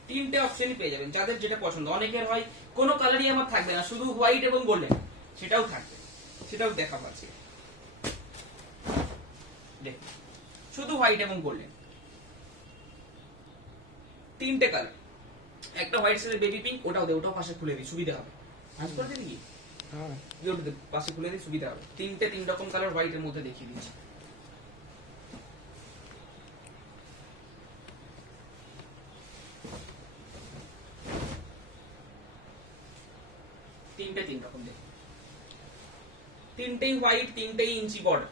তিনটে অপশনই পেয়ে যাবেন, যাদের যেটা পছন্দ। অনেকের হয় কোনো কালারই আমার থাকবে না, শুধু হোয়াইট এবং গোল্ডেন, সেটাও থাকবে, সেটাও দেখা পাচ্ছি। দেখ, শুধু হোয়াইট এবং গোল্ডেন, তিনটে কালার। একটা হোয়াইট সাথে বেবি পিঙ্ক, ওটাও দে, ওটাও পাশে খুলে দিই, সুবিধা হবে। আজ করে দিবি কি? হ্যাঁ পাশে খুলে দিই, সুবিধা হবে। তিন রকম কালার হোয়াইটের মধ্যে দেখিয়ে দিচ্ছি। তিন রকম দেখ, তিনটেই হোয়াইট, তিনটেই ইঞ্চি বর্ডার।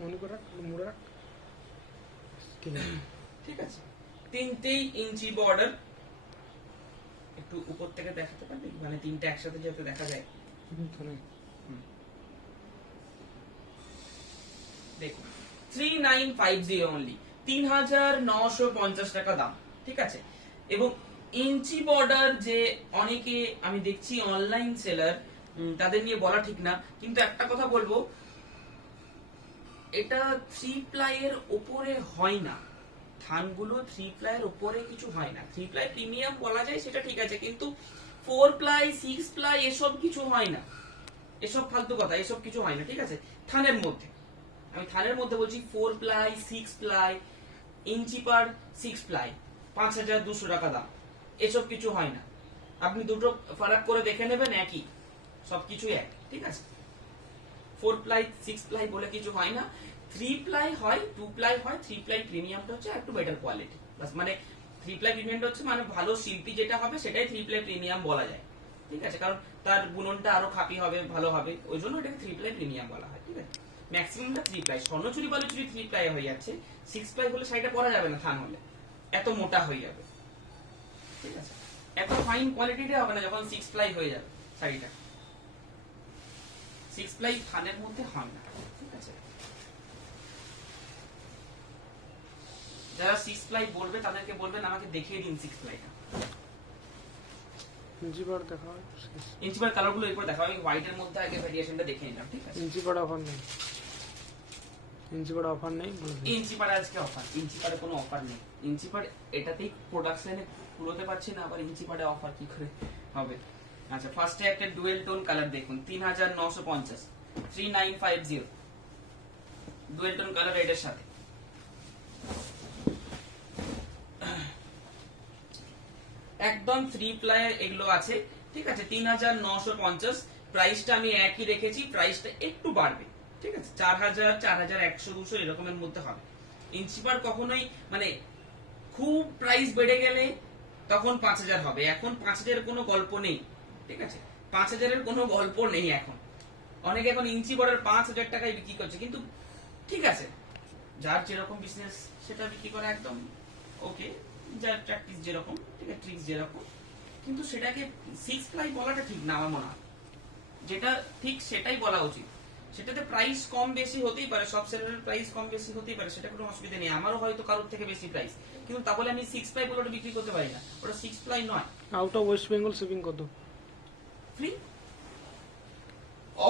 মনে করে রাখ, মুড়ে রাখ। ঠিক আছে, ঠিক আছে, তিনটেই ইঞ্চি বর্ডার। একটু উপর থেকে দেখাতে পারবি, মানে তিনটে একসাথে যাতে দেখা যায়। দেখুন, 3950 অনলি, 3950 টাকা দাম। ঠিক আছে, এবং ইঞ্চি বর্ডার যে অনেকে আমি দেখছি অনলাইন সেলার, তাদের নিয়ে বলা ঠিক না, কিন্তু একটা কথা বলবো, এটা 3 প্লাই এর উপরে হয় না। থানগুলো 3 প্লাই এর উপরে কিছু হয় না। 3 প্লাই প্রিমিয়াম বলা যায়, সেটা ঠিক আছে, কিন্তু 4 প্লাই 6 প্লাই এসব কিছু হয় না। এসব ফালতু কথা, এসব কিছু হয় না। ঠিক আছে, থানের মধ্যে, আমি থানের মধ্যে বলছি, 4 প্লাই 6 প্লাই ইঞ্চি পার 6 প্লাই 5200 টাকা দাম, এসব কিছু হয় না। আপনি দুটো ফারাক করে দেখে নেবেন, একই, সবকিছু এক। ঠিক আছে, 4 প্লাই 6 প্লাই বলে কিছু হয় না। 3 প্লাই হয়, 2 প্লাই হয়। 3 প্লাই প্রিমিয়ামটা হচ্ছে একটু বেটার কোয়ালিটি, বাস। মানে 3 প্লাই প্রিমিয়ামটা হচ্ছে মানে ভালো শিল্পী যেটা হবে সেটাই 3 প্লাই প্রিমিয়াম বলা যায়। ঠিক আছে, কারণ তার বুননটা আরো খাঁটি হবে, ভালো হবে, ওই জন্য এটাকে 3 প্লাই প্রিমিয়াম বলা হয়। ঠিক আছে, ম্যাক্সিমামটা 3 প্লাই। স্বর্ণচুরি বালুচুরি 3 প্লাই হয়ে যাচ্ছে, 6 প্লাই হলে শাড়িটা পরা যাবে না থান হলে, এত মোটা হয়ে যাবে। ঠিক আছে, এত ফাইন কোয়ালিটিটা হবে না যখন 6 প্লাই হয়ে যাবে শাড়িটা। 6 প্লাই থানের মধ্যে হয় না। ঠিক আছে, যারা 6 প্লাই বলবে তাদেরকে বলবেন আমাকে দেখিয়ে দিন 6 প্লাইটা। ইঞ্চি পাড় দেখা হয়। ইঞ্চি পার কালার গুলো এরপর দেখাবো, আমি হোয়াইট এর মধ্যে আগে ভেরিয়েশনটা দেখে নিলাম। ঠিক আছে, ইঞ্চি পাড় অফার নেই, ইঞ্চি পাড় অফার নেই। ইঞ্চি পার আজকে অফার, ইঞ্চি পারে কোনো অফার নেই। ইঞ্চি পার এটাতেই প্রোডাকশনে পুরোতে পারছি না, আবার ইঞ্চি পারে অফার কি করে হবে? আচ্ছা, ফার্স্টে একটা ডুয়েল টোন কালার দেখুন, 3950, 3950 ডুয়েল টোন কালার রেডের সাথে। একদম 3 প্লাই এগুলো আছে। ঠিক আছে, 3950, প্রাইসটা আমি একই রেখেছি, প্রাইসটা একটু বাড়বে। ঠিক আছে, 4000, 4100, 200 এরকমের মধ্যে হবে। ইঞ্চি পার কখনোই মানে খুব প্রাইস বেড়ে গেলে তখন 5000 হবে, এখন 5000 এর কোনো গল্প নেই। ঠিক আছে, 5000 এর কোনো গল্প নেই এখন। অনেকে এখন ইঞ্চি বর্ডার 5000 টাকায় বিক্রি করছে, কিন্তু ঠিক আছে, যার যেরকম বিজনেস সেটা বিক্রি করা একদম ওকে, যার প্র্যাকটিস যেরকম, ঠিক আছে, ট্রিক্স যেরকম, কিন্তু সেটাকে 6 প্লাই বলাটা ঠিক না আমার মনে হয়। যেটা ঠিক সেটাই বলা উচিত। সেটাতে প্রাইস কম বেশি হতেই পারে, সব সেলারের প্রাইস কম বেশি হতেই পারে, সেটা কোনো অসুবিধা নেই। আমারও হয়তো কারোর থেকে বেশি প্রাইস, কিন্তু তা বলে আমি 6 প্লাই বলে ওটা বিক্রি করতে পারি না, ওটা 6 প্লাই নয়। Out of West Bengal shipping কত? Free,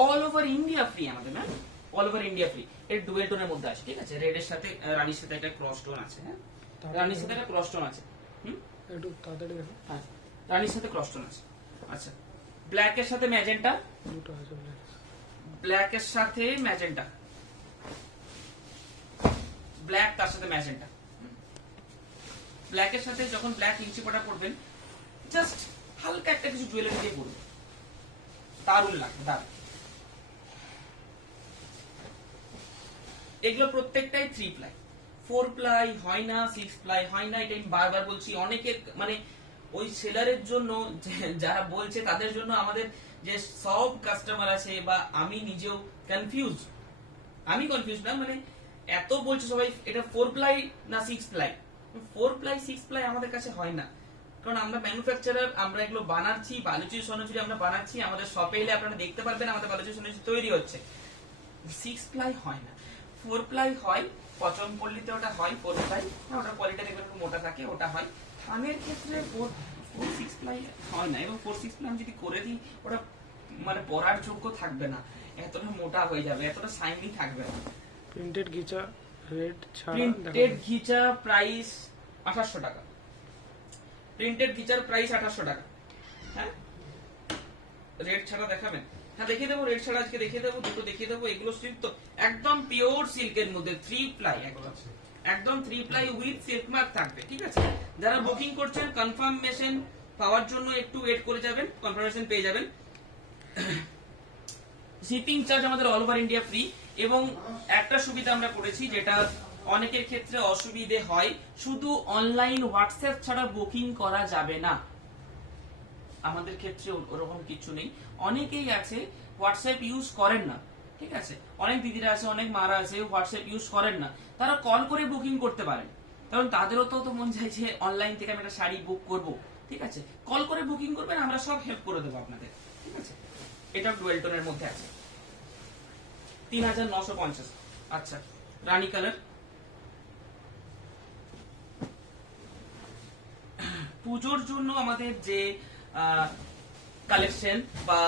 all over India free আমাদের, ma'am, all over India free. এর ডুয়েল টোনের মধ্যে আছে। ঠিক আছে, রেড এর সাথে রানীর সাথে একটা ক্রস টোন আছে। হ্যাঁ, রানীর সাথে একটা ক্রস টোন আছে। একটু তাড়াতাড়ি দেখো। হ্যাঁ, রানীর সাথে ক্রস টোন আছে। আচ্ছা, ব্ল্যাক এর সাথে ম্যাজেন্টা, দুটো আছে, ব্ল্যাক এর সাথে ম্যাজেন্টা, ব্ল্যাক তার সাথে ম্যাজেন্টা। ব্ল্যাক এর সাথে যখন ব্ল্যাক ইঞ্চি পাটা পড়বেন, জাস্ট হালকা একটা কিছু জুয়েলারি দিয়ে পড়বেন, দারুণ লাগবে, দারুণ। এগুলো প্রত্যেকটাই 3 প্লাই, 4 প্লাই হয় না, 6 প্লাই হয় না। এটা আমি বারবার বলছি। অনেকে মানে ওই সেলারের জন্য যারা বলছে তাদের জন্য আমাদের যে সব কাস্টমার আছে বা আমি নিজেও কনফিউজ। আমি কনফিউজ না, মানে এত বলছে সবাই এটা 4 প্লাই না 6 প্লাই। 4 প্লাই 6 প্লাই আমাদের কাছে হয় না, কারণ আমরা ম্যানুফ্যাকচারার, আমরা এগুলো বানাচ্ছি, বালুচুরি স্বর্ণচুরি আমরা বানাচ্ছি। আমাদের শপে এলে আপনারা দেখতে পারবেন আমাদের বালুচুরি স্বর্ণচুরি তৈরি হচ্ছে। 6 প্লাই হয় না, 4 প্লাই হয়। পচন পল্লীতে ওটা হয় 4 প্লাই, ওটা কোয়ালিটি দেখবেন একটু মোটা থাকে, ওটা হয়। থানের ক্ষেত্রে 4-6 প্লাই হয় না, এবং 4-6 প্লাই আমি যদি করে দিই ওটা মানে পরার যোগ্য থাকবে না, এতটা মোটা হয়ে যাবে, এতটা শাইনি থাকবে না। প্রিন্টেড ঘিচা রেড ছাড়া প্রিন্টেড ঘিচা প্রাইস 2800 টাকা। প্রিন্টেড ঘিচার প্রাইস 2800 টাকা। হ্যাঁ, রেড ছাড়া দেখাবেন? হ্যাঁ দেখিয়ে দেবো, রেড ছাড়া আজকে দেখিয়ে দেবো, দুটো দেখিয়ে দেবো। এগুলো সিল্ক তো একদম পিওর সিল্কের মধ্যে 3 প্লাই, একদম 3 প্লাই উইথ সিল্ক মার্ক থাকবে, ঠিক আছে? যারা বুকিং করছেন কনফার্মেশন পাওয়ার জন্য একটু ওয়েট করে যাবেন, কনফার্মেশন পেয়ে যাবেন। শিপিং চার্জ আমাদের অল ওভার ইন্ডিয়া ফ্রি, এবং একটা সুবিধা আমরা করেছি যেটা অনেকের ক্ষেত্রে অসুবিধে হয়, শুধু অনলাইন হোয়াটসঅ্যাপ ছাড়া বুকিং করা যাবে না। আমাদের ক্ষেত্রে ওরকম কিছু নেই। অনেকেই আছে হোয়াটসঅ্যাপ ইউজ করেন না, ঠিক আছে? অনেক দিদিরা আছে, অনেক মারা আছে হোয়াটসঅ্যাপ ইউজ করেন না, তারা কল করে বুকিং করতে পারেন, কারণ তাদেরও তো মন চাই যে অনলাইন থেকে আমি একটা শাড়ি বুক করব, ঠিক আছে? কল করে বুকিং করবেন, আমরা সব হেল্প করে দেবো আপনাদের, ঠিক আছে? এটা ডুয়েল টোনের মধ্যে আছে 3950। আচ্ছা, রানী কালার। পুজোর জন্য আমাদের যে কালেকশন বা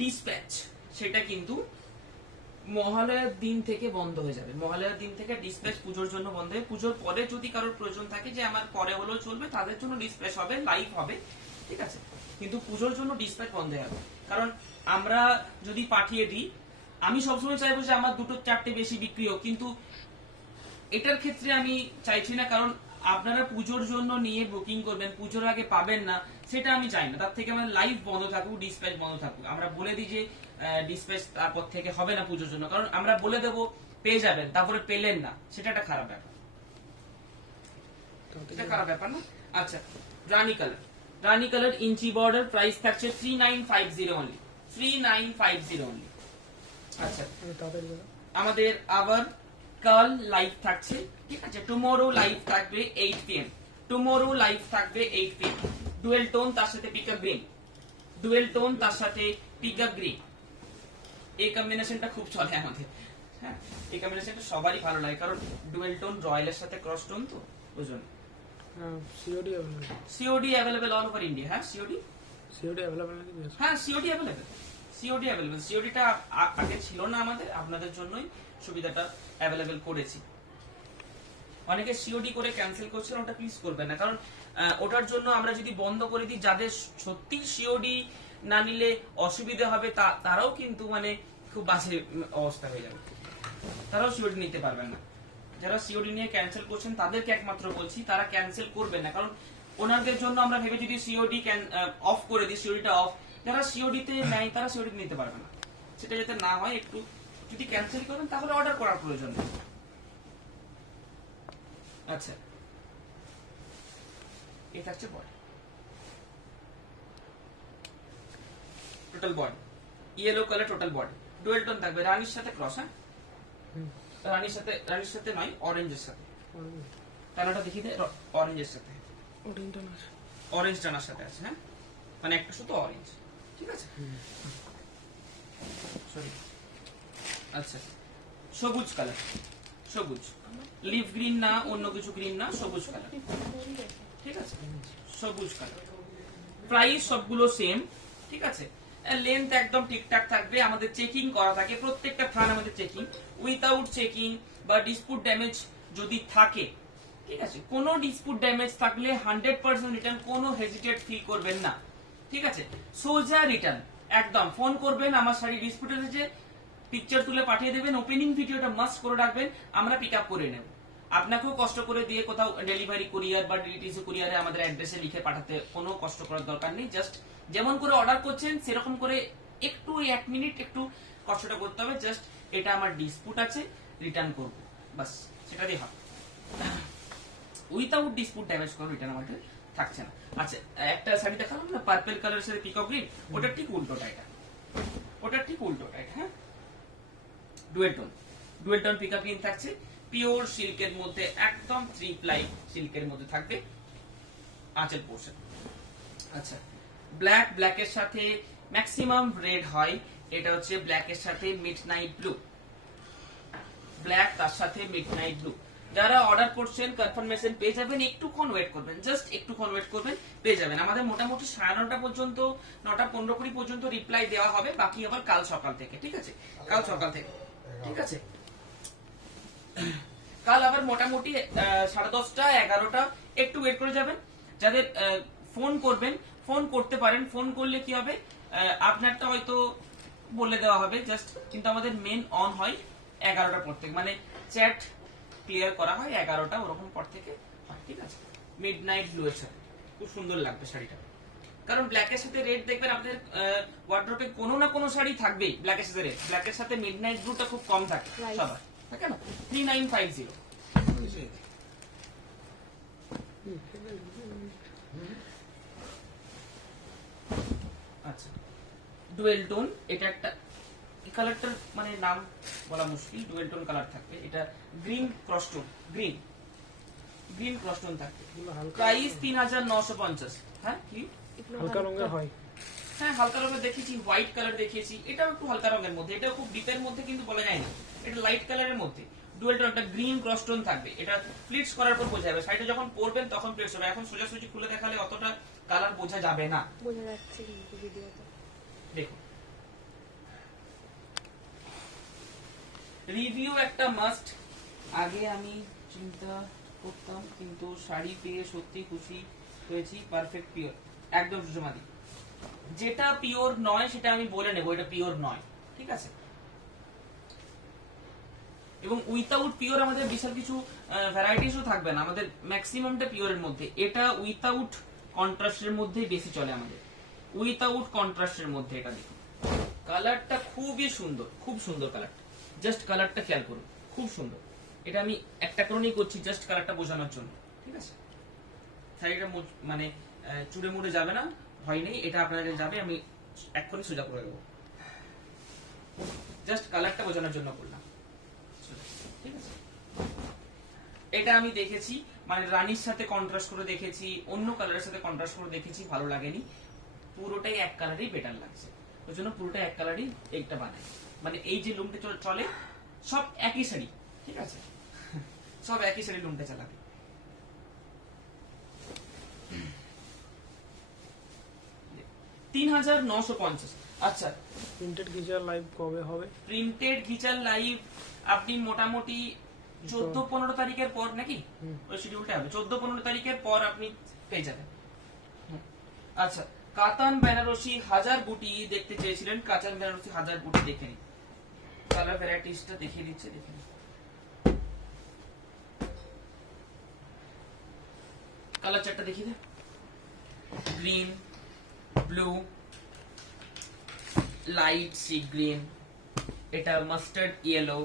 ডিসপ্যাচ, সেটা কিন্তু মহালয়ার দিন থেকে বন্ধ হয়ে যাবে। মহালয়ার দিন থেকে ডিসপ্যাচ পুজোর জন্য বন্ধ হবে। পুজোর পরে যদি কারোর প্রয়োজন থাকে যে আমার পরে হলেও চলবে, তাদের জন্য ডিসপ্যাচ হবে, লাইভ হবে, ঠিক আছে? কিন্তু পুজোর জন্য ডিসপ্যাচ বন্ধ হয়ে যাবে, কারণ আমরা যদি পাঠিয়ে দিই, আমি সবসময় চাইবো যে আমার 2-4টে বেশি বিক্রি হোক, কিন্তু এটার ক্ষেত্রে আমি চাইছি না, কারণ আপনারা পুজোর জন্য নিয়ে বুকিং করবেন, পুজোর আগে পাবেন না, সেটা আমি চাই না। তার থেকে আমাদের লাইভ বন্ধ থাকুক, ডিসপ্যাচ বন্ধ থাকুক। আমরা বলে দিই যে ডিসপ্যাচ তারপর থেকে হবে না পুজোর জন্য, কারণ আমরা বলে দেবো পেয়ে যাবেন, তারপরে পেলেন না, সেটা একটা খারাপ ব্যাপার, এটা খারাপ ব্যাপার না? আচ্ছা, রানী কালার। রানী কালার ইঞ্চি বর্ডার, প্রাইস থাকছে 3950 অনলি, 3950 অনলি। আচ্ছা, আমাদের আবার কাল লাইভ থাকছে, ঠিক আছে? টুমোরো লাইভ থাকবে 8 PM, টুমোরো লাইভ থাকবে 8 PM। ডুয়েল টোন, তার সাথে পিকআপ গ্রিন, ডুয়েল টোন তার সাথে পিকআপ গ্রিন, এই কম্বিনেশনটা খুব চলে আমাদের। হ্যাঁ, এই কম্বিনেশনটা সবারই ভালো লাগে, কারণ ডুয়েল টোন রয়্যালের সাথে ক্রস টোন, তো বুঝুন। COD COD available all over India. হ্যাঁ, সিওডি অ্যাভেলেবল নাকি? হ্যাঁ, সিওডি অ্যাভেলেবল, সিওডি অ্যাভেলেবল। সিওডিটা আগে ছিল না আমাদের, আপনাদের জন্যই সুবিধাটা অ্যাভেলেবল করেছি। অনেকে সিওডি করে ক্যান্সেল করছেন, ওটা প্লিজ করবেন না, কারণ ওটার জন্য আমরা যদি বন্ধ করে দিই, যাদের সত্যি সিওডি না নিলে অসুবিধা হবে তারাও কিন্তু মানে খুব বাজে অবস্থা হয়ে যাবে, তারাও সিওডি নিতে পারবেন না। যারা সিওডি নিয়ে ক্যান্সেল করছেন তাদেরকে একমাত্র বলছি, তারা ক্যান্সেল করবেন না, কারণ ওনাদের জন্য আমরা ভেবে যদি সিওডি অফ করে দিই, সিওডিটা অফ, যারা সিওডিতে নেয় তারা সিওডি নিতে পারবে না। সেটা যাতে না হয়, একটু যদি ক্যান্সেল করেন তাহলে অর্ডার করার প্রয়োজন নেই। আচ্ছা, এই থাকছে body, total body yellow colour, total body dual tone থাকবে, রানীর সাথে ক্রস। হ্যাঁ, রানীর সাথে নয়, অরেঞ্জের সাথে। কালারটা দেখিয়ে দে, অরেঞ্জের সাথে, অরেঞ্জ টানার সাথে আছে। হ্যাঁ, মানে একটা শুধু অরেঞ্জ, ঠিক আছে? সরি। আচ্ছা, সবুজ কালার, সবুজ, লিফ গ্রিন না, অন্য কিছু গ্রিন না, সবুজ কালার, ঠিক আছে? সবুজ কালার। প্রাইস সবগুলো সেম, ঠিক আছে? লেন্থ একদম ঠিকঠাক থাকবে, আমাদের চেকিং করা থাকে, প্রত্যেকটা থান আমাদের চেকিং। উইথাউট চেকিং বা ডিসপুট ড্যামেজ যদি থাকে, ঠিক আছে, কোনো ডিসপুট ড্যামেজ থাকলে 100% রিটার্ন, কোনো হেজিটেট ফিল করবেন না, ঠিক আছে? সোজা রিটার্ন, একদম ফোন করবেন, আমার শাড়ি ডিসপুট এসেছে, পিকচার তুলে পাঠিয়ে দেবেন, ওপেনিং ভিডিওটা মাস্ট করে রাখবেন, আমরা পিক আপ করে নেব। আপনাকেও কষ্ট করে দিয়ে কোথাও ডেলিভারি কুরিয়ার বা ডিটিসি কুরিয়ারে আমাদের অ্যাড্রেসে লিখে পাঠাতে কোনো কষ্ট করার দরকার নেই। জাস্ট যেমন করে অর্ডার করছেন সেরকম করে একটু 1 মিনিট একটু কষ্টটা করতে হবে, জাস্ট এটা আমার ডিসপুট আছে, রিটার্ন করব, বাস, সেটা দিয়ে হবে। উইথাউট ডিসপুট ড্যামেজ কোনো রিটার্ন আমাদের থাকছে না। আচ্ছা, একটা শাড়ি দেখালাম না পার্পল কালারের সাথে পিকক গ্রিন, ওটা ঠিক উল্টোটা, এটা ওটা ঠিক উল্টোটা, এটা। হ্যাঁ, ডুয়েল টোন পিকক গ্রিন থাকছে, পিওর সিল্কের মধ্যে, একদম 3 প্লাই সিল্কের মধ্যে থাকবে আঁচল পোর্শন। আচ্ছা, ব্ল্যাকের সাথে ম্যাক্সিমাম রেড হয়, এটা হচ্ছে ব্ল্যাকের সাথে মিডনাইট ব্লু, ব্ল্যাক তার সাথে মিডনাইট ব্লু। যারা অর্ডার করছেন কনফার্মেশন পেয়ে যাবেন, একটুক্ষণ ওয়েট করবেন, জাস্ট একটুক্ষণ ওয়েট করবেন, পেয়ে যাবেন। আমাদের মোটামুটি 9:30 পর্যন্ত, 9:15-20 পর্যন্ত রিপ্লাই দেওয়া হবে, বাকি আবার কাল সকাল থেকে, ঠিক আছে, কাল সকাল থেকে, ঠিক আছে। কাল আবার মোটামুটি 10:30, 11টা একটু ওয়েট করে যাবেন। যাদের ফোন করবেন, ফোন করতে পারেন, ফোন করলে কি হবে, আপনারটা হয়তো বলে দেওয়া হবে জাস্ট, কিন্তু আমাদের মেন অন হয় 11টার পর থেকে, মানে চ্যাট ক্লিয়ার করা হয় 11টা ওরকম পর থেকে হয়, ঠিক আছে। মিড নাইট ব্লু এর সাথে খুব সুন্দর লাগবে শাড়িটা, কারণ ব্ল্যাকের সাথে রেড দেখবেন আপনাদের ওয়ার্ড্রোবে কোনো না কোনো শাড়ি থাকবেই ব্ল্যাকের সাথে রেড। ব্ল্যাকের সাথে মিড নাইট ব্লুটা খুব কম থাকে সবার, থাকে না। 3950 আচ্ছা, ডুয়েল টোন, এটা একটা কালারটার মানে নাম বলা মুশকিল, ডুয়েল টোন কালার থাকবে, এটা গ্রিন ক্রসটোন, গ্রিন ক্রসটোন থাকবে, প্রাইস 3950। হ্যাঁ কি হালকা রঙের হয়? হ্যাঁ হালকা রঙের দেখিয়েছি, হোয়াইট কালার দেখিয়েছি, এটাও একটু হালকা রঙের মধ্যে, এটা খুব ডিপের মধ্যে কিন্তু বলা যায় না, এটা লাইট কালারের মধ্যে ডুয়েল টোন, একটা গ্রিন ক্রসটোন থাকবে, এটা প্লিটস করার পর বোঝা যাবে, শাড়িটা যখন পরবেন তখন প্লিটস হবে, এখন সোজাসুজি খুলে দেখালে অতটা কালার বোঝা যাবে না, বোঝা যাচ্ছে কিন্তু ভিডিওতে। দেখুন রিভিউ একটা মাস্ট, আগে আমি চিন্তা করতাম কিন্তু শাড়ি পেয়ে সত্যি খুশি হয়েছি, পারফেক্ট পিওর, একদম সুষমাদি। যেটা পিওর নয় সেটা আমি বলে নেবো, এটা পিওর নয়, ঠিক আছে। এবং উইথাউট পিওর আমাদের বিশাল কিছু ভ্যারাইটিসও থাকবে না, আমাদের ম্যাক্সিমামটা পিওরের মধ্যে। এটা উইথাউট কন্ট্রাস্টের মধ্যেই বেশি চলে আমাদের, উইথাউট কন্ট্রাস্টের মধ্যে। এটা দেখুন কালারটা খুবই সুন্দর, খুব সুন্দর কালারটা, জাস্ট কালারটা খেয়াল করুন, খুব সুন্দর। এটা আমি একটা কারণেই করছি, জাস্ট কালারটা বোঝানোর জন্য, ঠিক আছে। শাড়িটা মানে চুড়ে মুড়ে যাবে না, ভয় নেই, এটা আপনাদের যাবে, আমি এক্ষুনি সোজা করে দেবো, জাস্ট কালারটা বোঝানোর জন্য করলাম, ঠিক আছে। এটা আমি দেখেছি মানে রানীর সাথে কন্ট্রাস্ট করে দেখেছি, অন্য কালারের সাথে কন্ট্রাস্ট করে দেখেছি, ভালো লাগেনি, পুরোটাই এক কালারই বেটার লাগছে, ওই জন্য পুরোটা এক কালারই এইটা বানাই। মানে এই যে লুমটা চলে সব একই শাড়ি, ঠিক আছে, সব একই শাড়ি লুমটা চালাবে। $3950। আচ্ছা, প্রিন্টেড গিজার লাইভ কবে হবে? প্রিন্টেড গিজার লাইভ আপনি মোটামুটি 14-15 তারিখের পর নাকি ওই শিডিউলটা হবে, 14-15 তারিখের পর আপনি পেয়ে যাবেন। আচ্ছা, কাতান বেনারসি 1000 বুটি দেখতে চেয়েছিলেন, কাতান বেনারসি 1000 বুটি দেখে নিন, কালার ভ্যারাইটিসটা দেখিয়ে দিচ্ছে, দেখে নিন। কালার চারটা দেখিয়ে দে, green, blue, light sea green, এটা মাস্টার্ড ইয়েলো,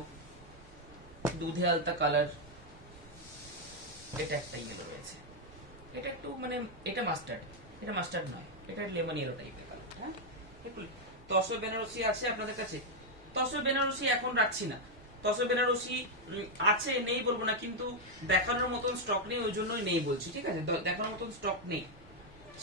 দুধে আলতা কালার, এটা একটা ইয়েলো রয়েছে, এটা একটু মানে এটা মাস্টার্ড, এটা মাস্টার্ড নয়, এটা লেমন ইয়েলো টাইপের কালার। হ্যাঁ, তসর বেনারসি আছে আপনাদের কাছে? তসর বেনারসি এখন রাখছি না, তসর বেনারসি আছে, নেই বলবো না, কিন্তু দেখানোর মতন স্টক নেই, ওই জন্যই নেই বলছি, ঠিক আছে। দেখানোর মতন স্টক নেই,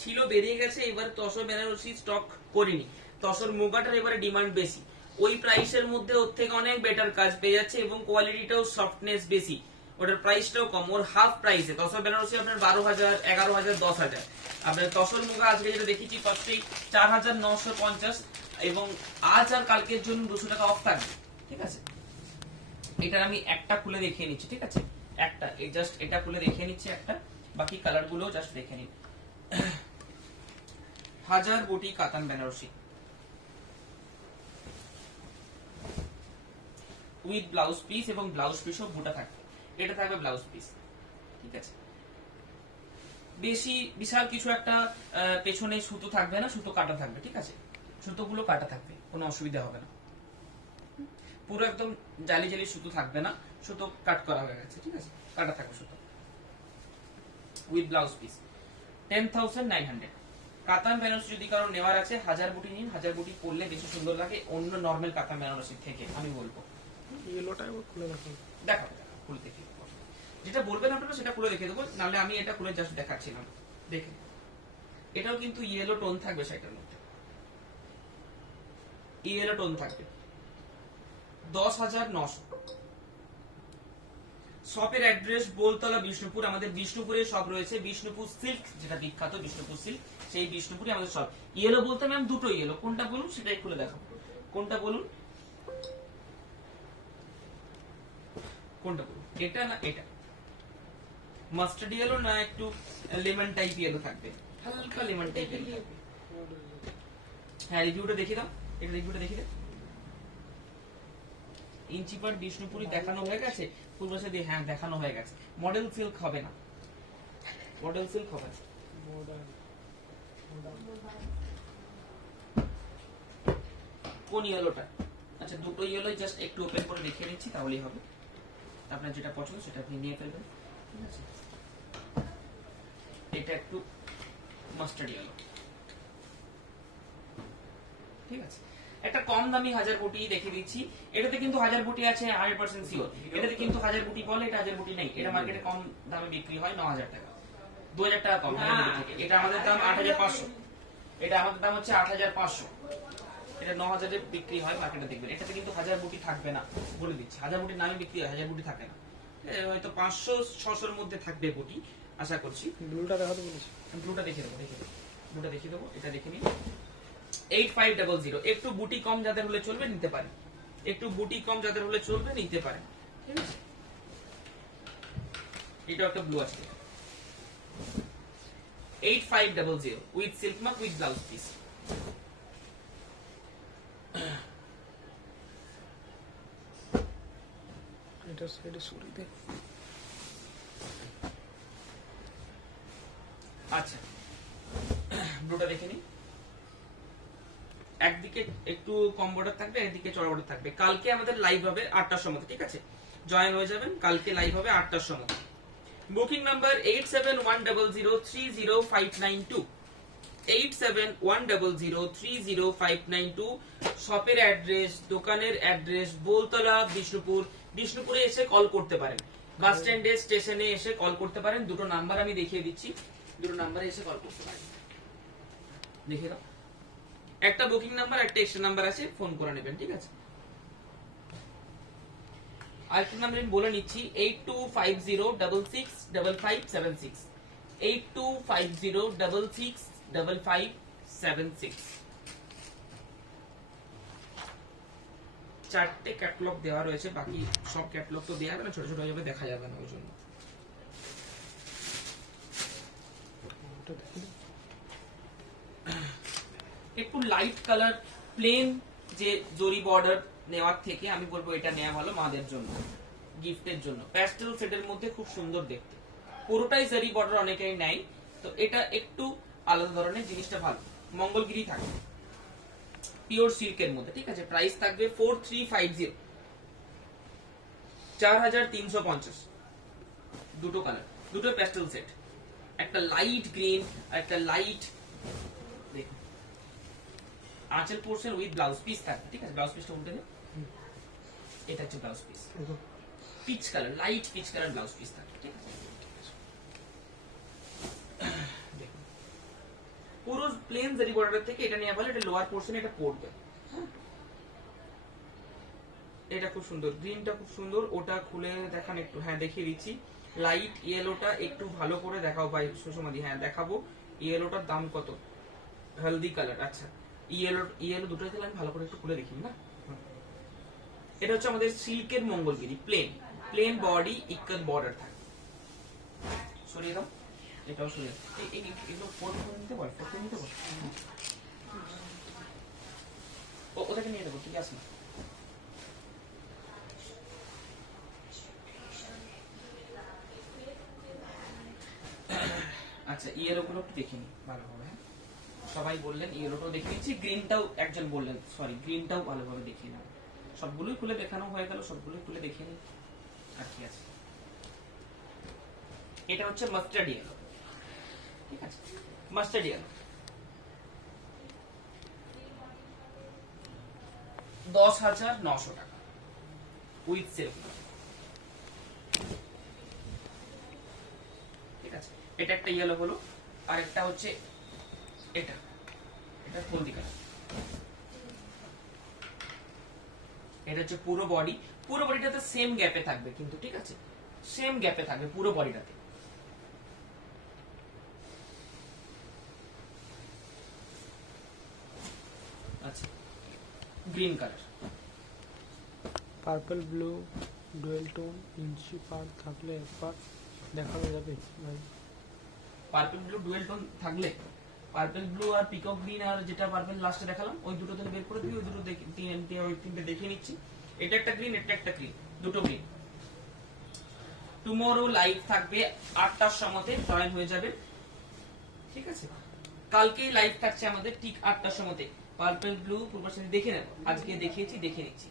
ছিল বেরিয়ে গেছে, এবার তসর বেনারসি স্টক করিনি। তসর মুগাটার এবারে ডিমান্ড বেশি, ওই প্রাইসের মধ্যে ওর থেকে অনেক বেটার কাজ পেয়ে যাচ্ছে এবং কোয়ালিটিটাও সফটনেস বেশি, ওটার প্রাইসটাও কম, ওর হাফ প্রাইসে। তসর বেনারসি আপনার 12,000, 11,000, 10,000। আপনার তসর মুগা আজকে যেটা দেখেছি ফার্স্টেই 4,950, এবং আজ আর কালকের জন্য 200 টাকা অফ থাকবে, ঠিক আছে। এটার আমি একটা খুলে দেখিয়ে নিচ্ছি, ঠিক আছে, একটা জাস্ট এটা খুলে দেখিয়ে নিচ্ছি একটা, বাকি কালার গুলো জাস্ট দেখে নিন। 1000 বুটি কাতান বেনারসি উইথ ব্লাউজ পিস, এবং ব্লাউজ পিসও বুটা থাকবে, এটা থাকবে ব্লাউজ পিস, ঠিক আছে। বেশি বিশাল কিছু একটা পেছনে সুতো থাকবে না, সুতো কাটা থাকবে, ঠিক আছে, সুতোগুলো কাটা থাকবে, কোনো অসুবিধা হবে না, পুরো একদম জালি জালি সুতো থাকবে না, সুতো কাট করা হয়ে গেছে, ঠিক আছে, কাটা থাকবে সুতো, উইথ ব্লাউজ পিস 10,900। কাতান বেনারসি যদি কারো নেওয়ার আছে 1000 বুটি নিন, 1000 বুটি পরলে বেশি সুন্দর লাগে অন্য নর্মাল কাতান বেনারসি থেকে, আমি বলবো। ইয়েলোটা একবার খুলে দেখুন, দেখাবো, খুলে দেখি, যেটা বলবেন আপনারা সেটা খুলে দেখে দেবো, নাহলে আমি এটা খুলে জাস্ট দেখাচ্ছিলাম, দেখে। এটাও কিন্তু ইয়েলো টোন থাকবে সেটার মধ্যে, ইয়েলো টোন থাকবে, 10,900। শপের অ্যাড্রেস বোলতলা বিষ্ণুপুর, আমাদের বিষ্ণুপুরে শপ রয়েছে, বিষ্ণুপুর সিল্ক যেটা বিখ্যাত বিষ্ণুপুর সিল্ক, সেই বিষ্ণুপুরে আমাদের শপ। ইয়েলো বলতে ম্যাম দুটো ইয়েলো, কোনটা বলুন সেটাই খুলে দেখাবো। কোনটা বলুন, কোনটা বলুন, এটা না এটা? মাস্টার্ড ইয়েলো না একটু লেমন টাইপ ইয়েলো থাকবে, হালকা লেমন টাইপ ইয়েলো থাকবে। হ্যাঁ রিভিউটা দেখিয়ে দাও, এটা রিভিউটা দেখিয়ে দাও। ইঞ্চি পার বিষ্ণুপুরি দেখানো হয়ে গেছে, পূর্বশে দিয়ে হ্যাঁ দেখানো হয়ে গেছে। মডেল সিল্ক হবে না, মডেল সিল্ক হবে না। মডার্ন কোন ইয়েলোটা? আচ্ছা দুটো ইয়েলোই জাস্ট একটু ওপেন করে দেখিয়ে নিচ্ছি, তাহলেই হবে। আপনার যেটা পছন্দ সেটা আপনি নিয়ে ফেলবেন, ঠিক আছে। এটা একটু মাস্টার্ড ইয়েলো, ঠিক আছে। একটা কম দামি 1000 বুটি দেখিয়ে দিচ্ছি। এটাতে কিন্তু 1000 বুটি আছে 100% সিওর। এটাতে কিন্তু 1000 বুটি বলে, এটা 1000 বুটি নেই। এটা মার্কেটে কম দামে বিক্রি হয় 9000 টাকা, 2000 টাকা কম 1000 বুটি থেকে। এটা আমাদের দাম 8500, এটা আমাদের দাম হচ্ছে 8500। এটা 9000 এ বিক্রি হয় মার্কেটে, দেখবেন। এটাতে কিন্তু 1000 বুটি থাকবে না, বলে দিচ্ছি। 1000 বুটির নামে বিক্রি হয়, 1000 বুটি থাকে না। হয়তো 500 600 এর মধ্যে থাকবে বুটি, আশা করছি। ব্লুটা দেখাতে বলেছি। ব্লুটা দেখিয়ে দেবো, ব্লুটা দেখিয়ে দেবো। এটা দেখে নিন, 8500। একটু বুটি কম যাদের হলে চলবে নিতে পারে, একটু বুটি কম যাদের হলে চলবে নিতে পারে, ঠিক আছে। এটা একটা ব্লু আছে, 8500 with silk mark with blouse piece. এটা সাইডে সরিয়ে আচ্ছা ব্লুটা দেখে নিন, একদিকে একটু কম বর্ডার থাকবে, একদিকে চড়া বর্ডার থাকবে। কালকে আমাদের লাইভ হবে 8টার সময়, ঠিক আছে। জয়েন হয়ে যাবেন, কালকে লাইভ হবে 8টার সময়। Booking number 8710030592, 8710030592। শপের অ্যাড্রেস, দোকানের অ্যাড্রেস বোলতলা বিষ্ণুপুর। বিষ্ণুপুরে এসে কল করতে পারেন, বাস স্ট্যান্ডে স্টেশনে এসে কল করতে পারেন। দুটো নাম্বার আমি দেখিয়ে দিচ্ছি, দুটো নাম্বারে এসে কল করতে পারেন। দেখিয়ে দাও, একটা বুকিং নাম্বার, একটা এক্সট্রা নাম্বার আছে, ফোন করে নেবেন, ঠিক আছে। আরেকটা নাম্বার আমি বলে নিচ্ছি, 8250665576, 8250665576। চারটে ক্যাটালগ দেওয়া রয়েছে, বাকি সব ক্যাটালগ তো দেওয়া হবে না, ছোট ছোট হয়ে যাবে, দেখা যাবে না, ওই জন্য। একটু লাইট কালার প্লেন যে জরি বর্ডার নেওয়ার থেকে আমি বলবো এটা নেওয়া ভালো মাদের জন্য, গিফটের জন্য। প্যাস্টেল শেডের মধ্যে খুব সুন্দর দেখতে, পুরোটাই জরি বর্ডার অনেকেই নেয়, তো এটা একটু আলাদা ধরনের, জিনিসটা ভালো। মঙ্গলগিরি থাকবে পিওর সিল্কের মধ্যে, ঠিক আছে। প্রাইস থাকবে 4350, 4350। দুটো কালার, দুটো প্যাস্টেল সেট, একটা লাইট গ্রিন আর একটা লাইট, দেখুন আঁচল পোর্শন উইথ ব্লাউজ পিস থাকবে, ঠিক আছে। ব্লাউজ পিসটা উল্টে নেই, এটা হচ্ছে blouse piece, peach colour, light peach colour blouse piece থাকবে, ঠিক আছে। দেখুন পুরো প্লেন জারি বর্ডার থেকে এটা নিয়ে বলে, এটা লোয়ার পোর্শনে এটা পড়বে, এটা খুব সুন্দর। গ্রিনটা খুব সুন্দর, ওটা খুলে দেখান একটু। হ্যাঁ দেখিয়ে দিচ্ছি। লাইট ইয়েলোটা একটু ভালো করে দেখাও ভাই সুষমাদি। হ্যাঁ দেখাবো। ইয়েলোটার দাম কত? হলদি কালার, আচ্ছা। ইয়েলো দুটোই তাহলে আমি ভালো করে একটু খুলে দেখি না। এটা হচ্ছে আমাদের সিল্কের মঙ্গলগিরি, প্লেন বডি, ইক্কাত বর্ডার থাকে। সরিয়ে দাও, এটাও সরিয়ে দাও। এগুলো ফোল্ড করে নিতে বল, ফোল্ড করে নিতে বল। ওটাকে নিয়ে দেবো, ঠিক আছে। আচ্ছা ইয়েলো গুলো একটু দেখে নি ভালোভাবে। সবাই বললেন ইয়েলোটাও দেখে নিচ্ছি, গ্রিনটাও একজন বললেন, সরি গ্রিনটাও ভালোভাবে দেখিয়ে নেব। সবগুলোই খুলে দেখানো হয়ে গেল, সবগুলোই খুলে দেখে নিই আর কি আছে। এটা হচ্ছে মাস্টার্ড ইয়েলো, ঠিক আছে। মাস্টার্ড ইয়েলো 10,900 টাকা উইথ সেলফ, ঠিক আছে। এটা একটা ইয়েলো হলো, আর একটা হচ্ছে এটা হলদি কালার। এটা হচ্ছে পুরো বডিটাতে সেম গ্যাপে থাকবে কিন্তু, ঠিক আছে। সেম গ্যাপে থাকবে পুরো বডিটাতে। আচ্ছা, green colour, purple blue dual tone inch per থাকলে একবার দেখানো যাবে ভাই? পার্পল ব্লু ডুয়েল টোন থাকলে, পার্পল ব্লু আর পিকক গ্রিন আর যেটা পার্পল লাস্টে দেখালাম ওই দুটো থেকে বের করে দিই, ওই দুটো তিনটে দেখে নিচ্ছি। এটা একটা গ্রিন, এটা একটা গ্রিন, দুটো গ্রিন। টুমোরো লাইভ থাকবে 8টার সময়তে, জয়েন হয়ে যাবে, ঠিক আছে? কালকেই লাইভ থাকছে আমাদের ঠিক 8টার সময়তে। পার্পল ব্লু পূর্বাশে দেখে নেব, আজকে দেখিয়েছি, দেখে নিচ্ছি।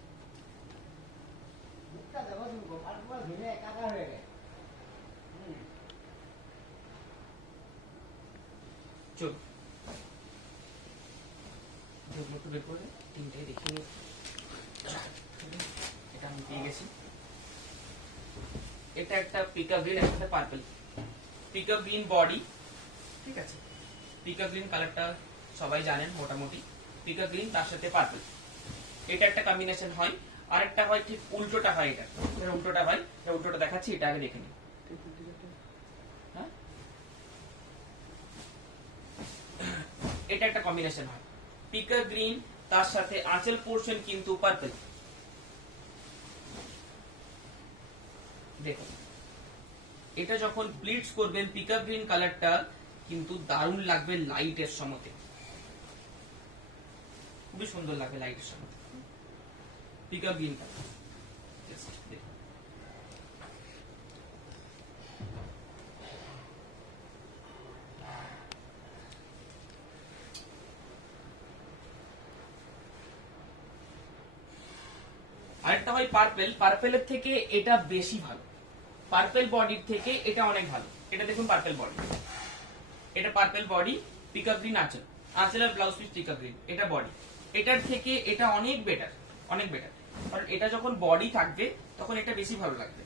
চল যেগুলো একটু বের করে তিনটাই দেখিয়ে নিই। এটা আমি পেয়ে গেছি। এটা একটা পিকআপ গ্রিন, একটা পার্পল। পিকআপ গ্রিন বডি, ঠিক আছে? পিকআপ গ্রিন কালারটা সবাই জানেন মোটামুটি। পিকআপ গ্রিন তার সাথে পার্পল, এটা একটা কম্বিনেশন হয়। আরেকটা হয় ঠিক উল্টোটা হয়, এটা উল্টোটা হয়। এটা উল্টোটা দেখাচ্ছি, এটা আগে দেখে নিই। হ্যাঁ, এটা একটা কম্বিনেশন হয়, পিকআপ গ্রিন তার সাথে আঁচল পোর্শন কিন্তু পার্পল। দেখুন, এটা যখন প্লিটস করবেন পিকআপ গ্রিন কালারটা কিন্তু দারুণ লাগবে লাইটের সময়তে, খুবই সুন্দর লাগবে লাইটের সময়তে। পিকআপ গ্রিন কালার দেখুন। আরেকটা হয় পার্পল, পার্পলের থেকে এটা বেশি ভালো, পার্পল বডির থেকে এটা অনেক ভালো। এটা দেখুন পার্পল বডি, এটা পার্পল বডি, পিকআপ গ্রিন আঁচল, আঁচলের ব্লাউজ পিস পিকআপ গ্রিন, এটা বডি। এটার থেকে এটা অনেক বেটার, অনেক বেটার। কারণ এটা যখন বডি থাকবে তখন এটা বেশি ভালো লাগবে,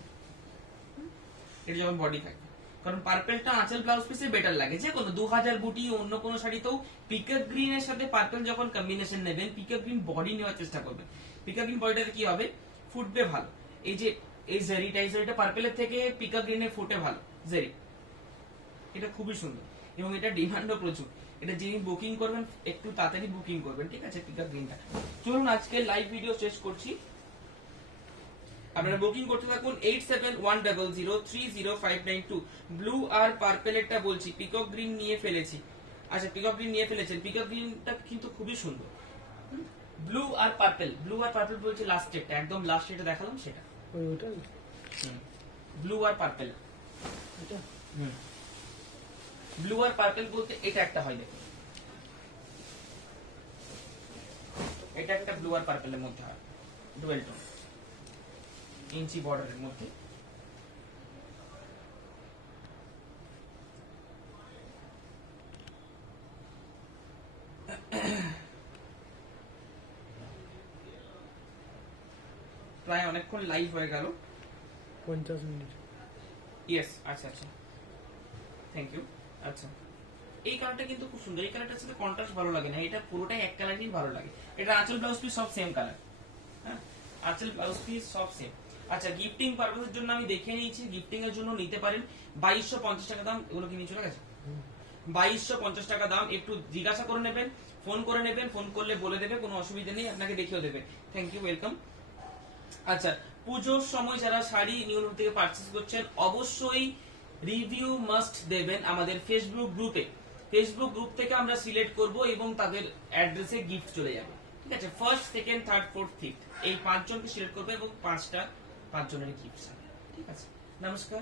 এটা যখন বডি থাকবে। কারণ পার্পলটা আঁচল ব্লাউজ পিসে বেটার লাগে, যে কোনো 2000 বুটি অন্য কোনো শাড়িতেও পিকআপ গ্রিনের সাথে পার্পল যখন কম্বিনেশন নেবেন, পিকআপ গ্রিন বডি নেওয়ার চেষ্টা করবেন। পিকআপ গ্রিন বডিটাতে কি হবে, ফুটবে ভালো। এই যে এই জেরিটা, এই জেরিটা পার্পলের থেকে পিকআপ গ্রিনে ফুটে ভালো জেরি, এটা খুবই সুন্দর এবং এটা ডিমান্ডও প্রচুর। এটা যিনি বুকিং করবেন একটু তাড়াতাড়ি বুকিং করবেন, ঠিক আছে? পিকআপ গ্রিনটা। চলুন আজকে লাইভ ভিডিও শেষ করছি, আপনারা বুকিং করতে থাকুন 8710030592। ব্লু আর পার্পলেরটা বলছি, পিকক গ্রিন নিয়ে ফেলেছি। আচ্ছা, পিকক গ্রিন নিয়ে ফেলেছেন, পিকক গ্রিনটা কিন্তু খুবই সুন্দর। ব্লু আর পার্পল, ব্লু আর পার্পল বলছি লাস্টেরটা, একদম লাস্ট যেটা দেখালাম সেটা। ওইটা ব্লু আর পার্পল, এটা ব্লু আর পার্পল বলতে এটা একটা হয়, দেখুন এটা একটা ব্লু আর পার্পলের মধ্যে হয়, ডুয়েল টোন, ইঞ্চি বর্ডারের মধ্যে। প্রায় অনেকক্ষণ লাইভ হয়ে গেল, 50 মিনিট। ইয়েস, আচ্ছা আচ্ছা, থ্যাংক ইউ। আচ্ছা, এই কালারটা কিন্তু খুব সুন্দর, এই কালারটার সাথে কন্ট্রাস্ট ভালো লাগে না, এটা পুরোটাই এক কালারই ভালো লাগে। এটা আঁচল ব্লাউজ পিস সব সেম কালার, হ্যাঁ, আঁচল ব্লাউজ পিস সব সেম। আচ্ছা, গিফটিং পারপাসের জন্য আমি দেখে নিয়েছি, গিফটিং এর জন্য নিতে পারেন 2250 টাকা দাম। এগুলো কিনে চলে গেছে, 2250 টাকা দাম। একটু জিজ্ঞাসা করে নেবেন, ফোন করে নেবেন, ফোন করলে বলে দেবে, কোনো অসুবিধা নেই, আপনাকে দেখিয়ে দেবে। Thank you, welcome. আচ্ছা, পুজোর সময় যারা শাড়ি নিউ লুক থেকে পারচেজ করছেন অবশ্যই রিভিউ মাস্ট দেবেন আমাদের ফেসবুক গ্রুপে। ফেসবুক গ্রুপ থেকে আমরা সিলেক্ট করব এবং তাদের অ্যাড্রেসে গিফট চলে যাবে, ঠিক আছে? First, second, third, fourth, fifth এই 5 জনকে সিলেক্ট করবে এবং 5 জনের গিফট, ঠিক আছে? নমস্কার।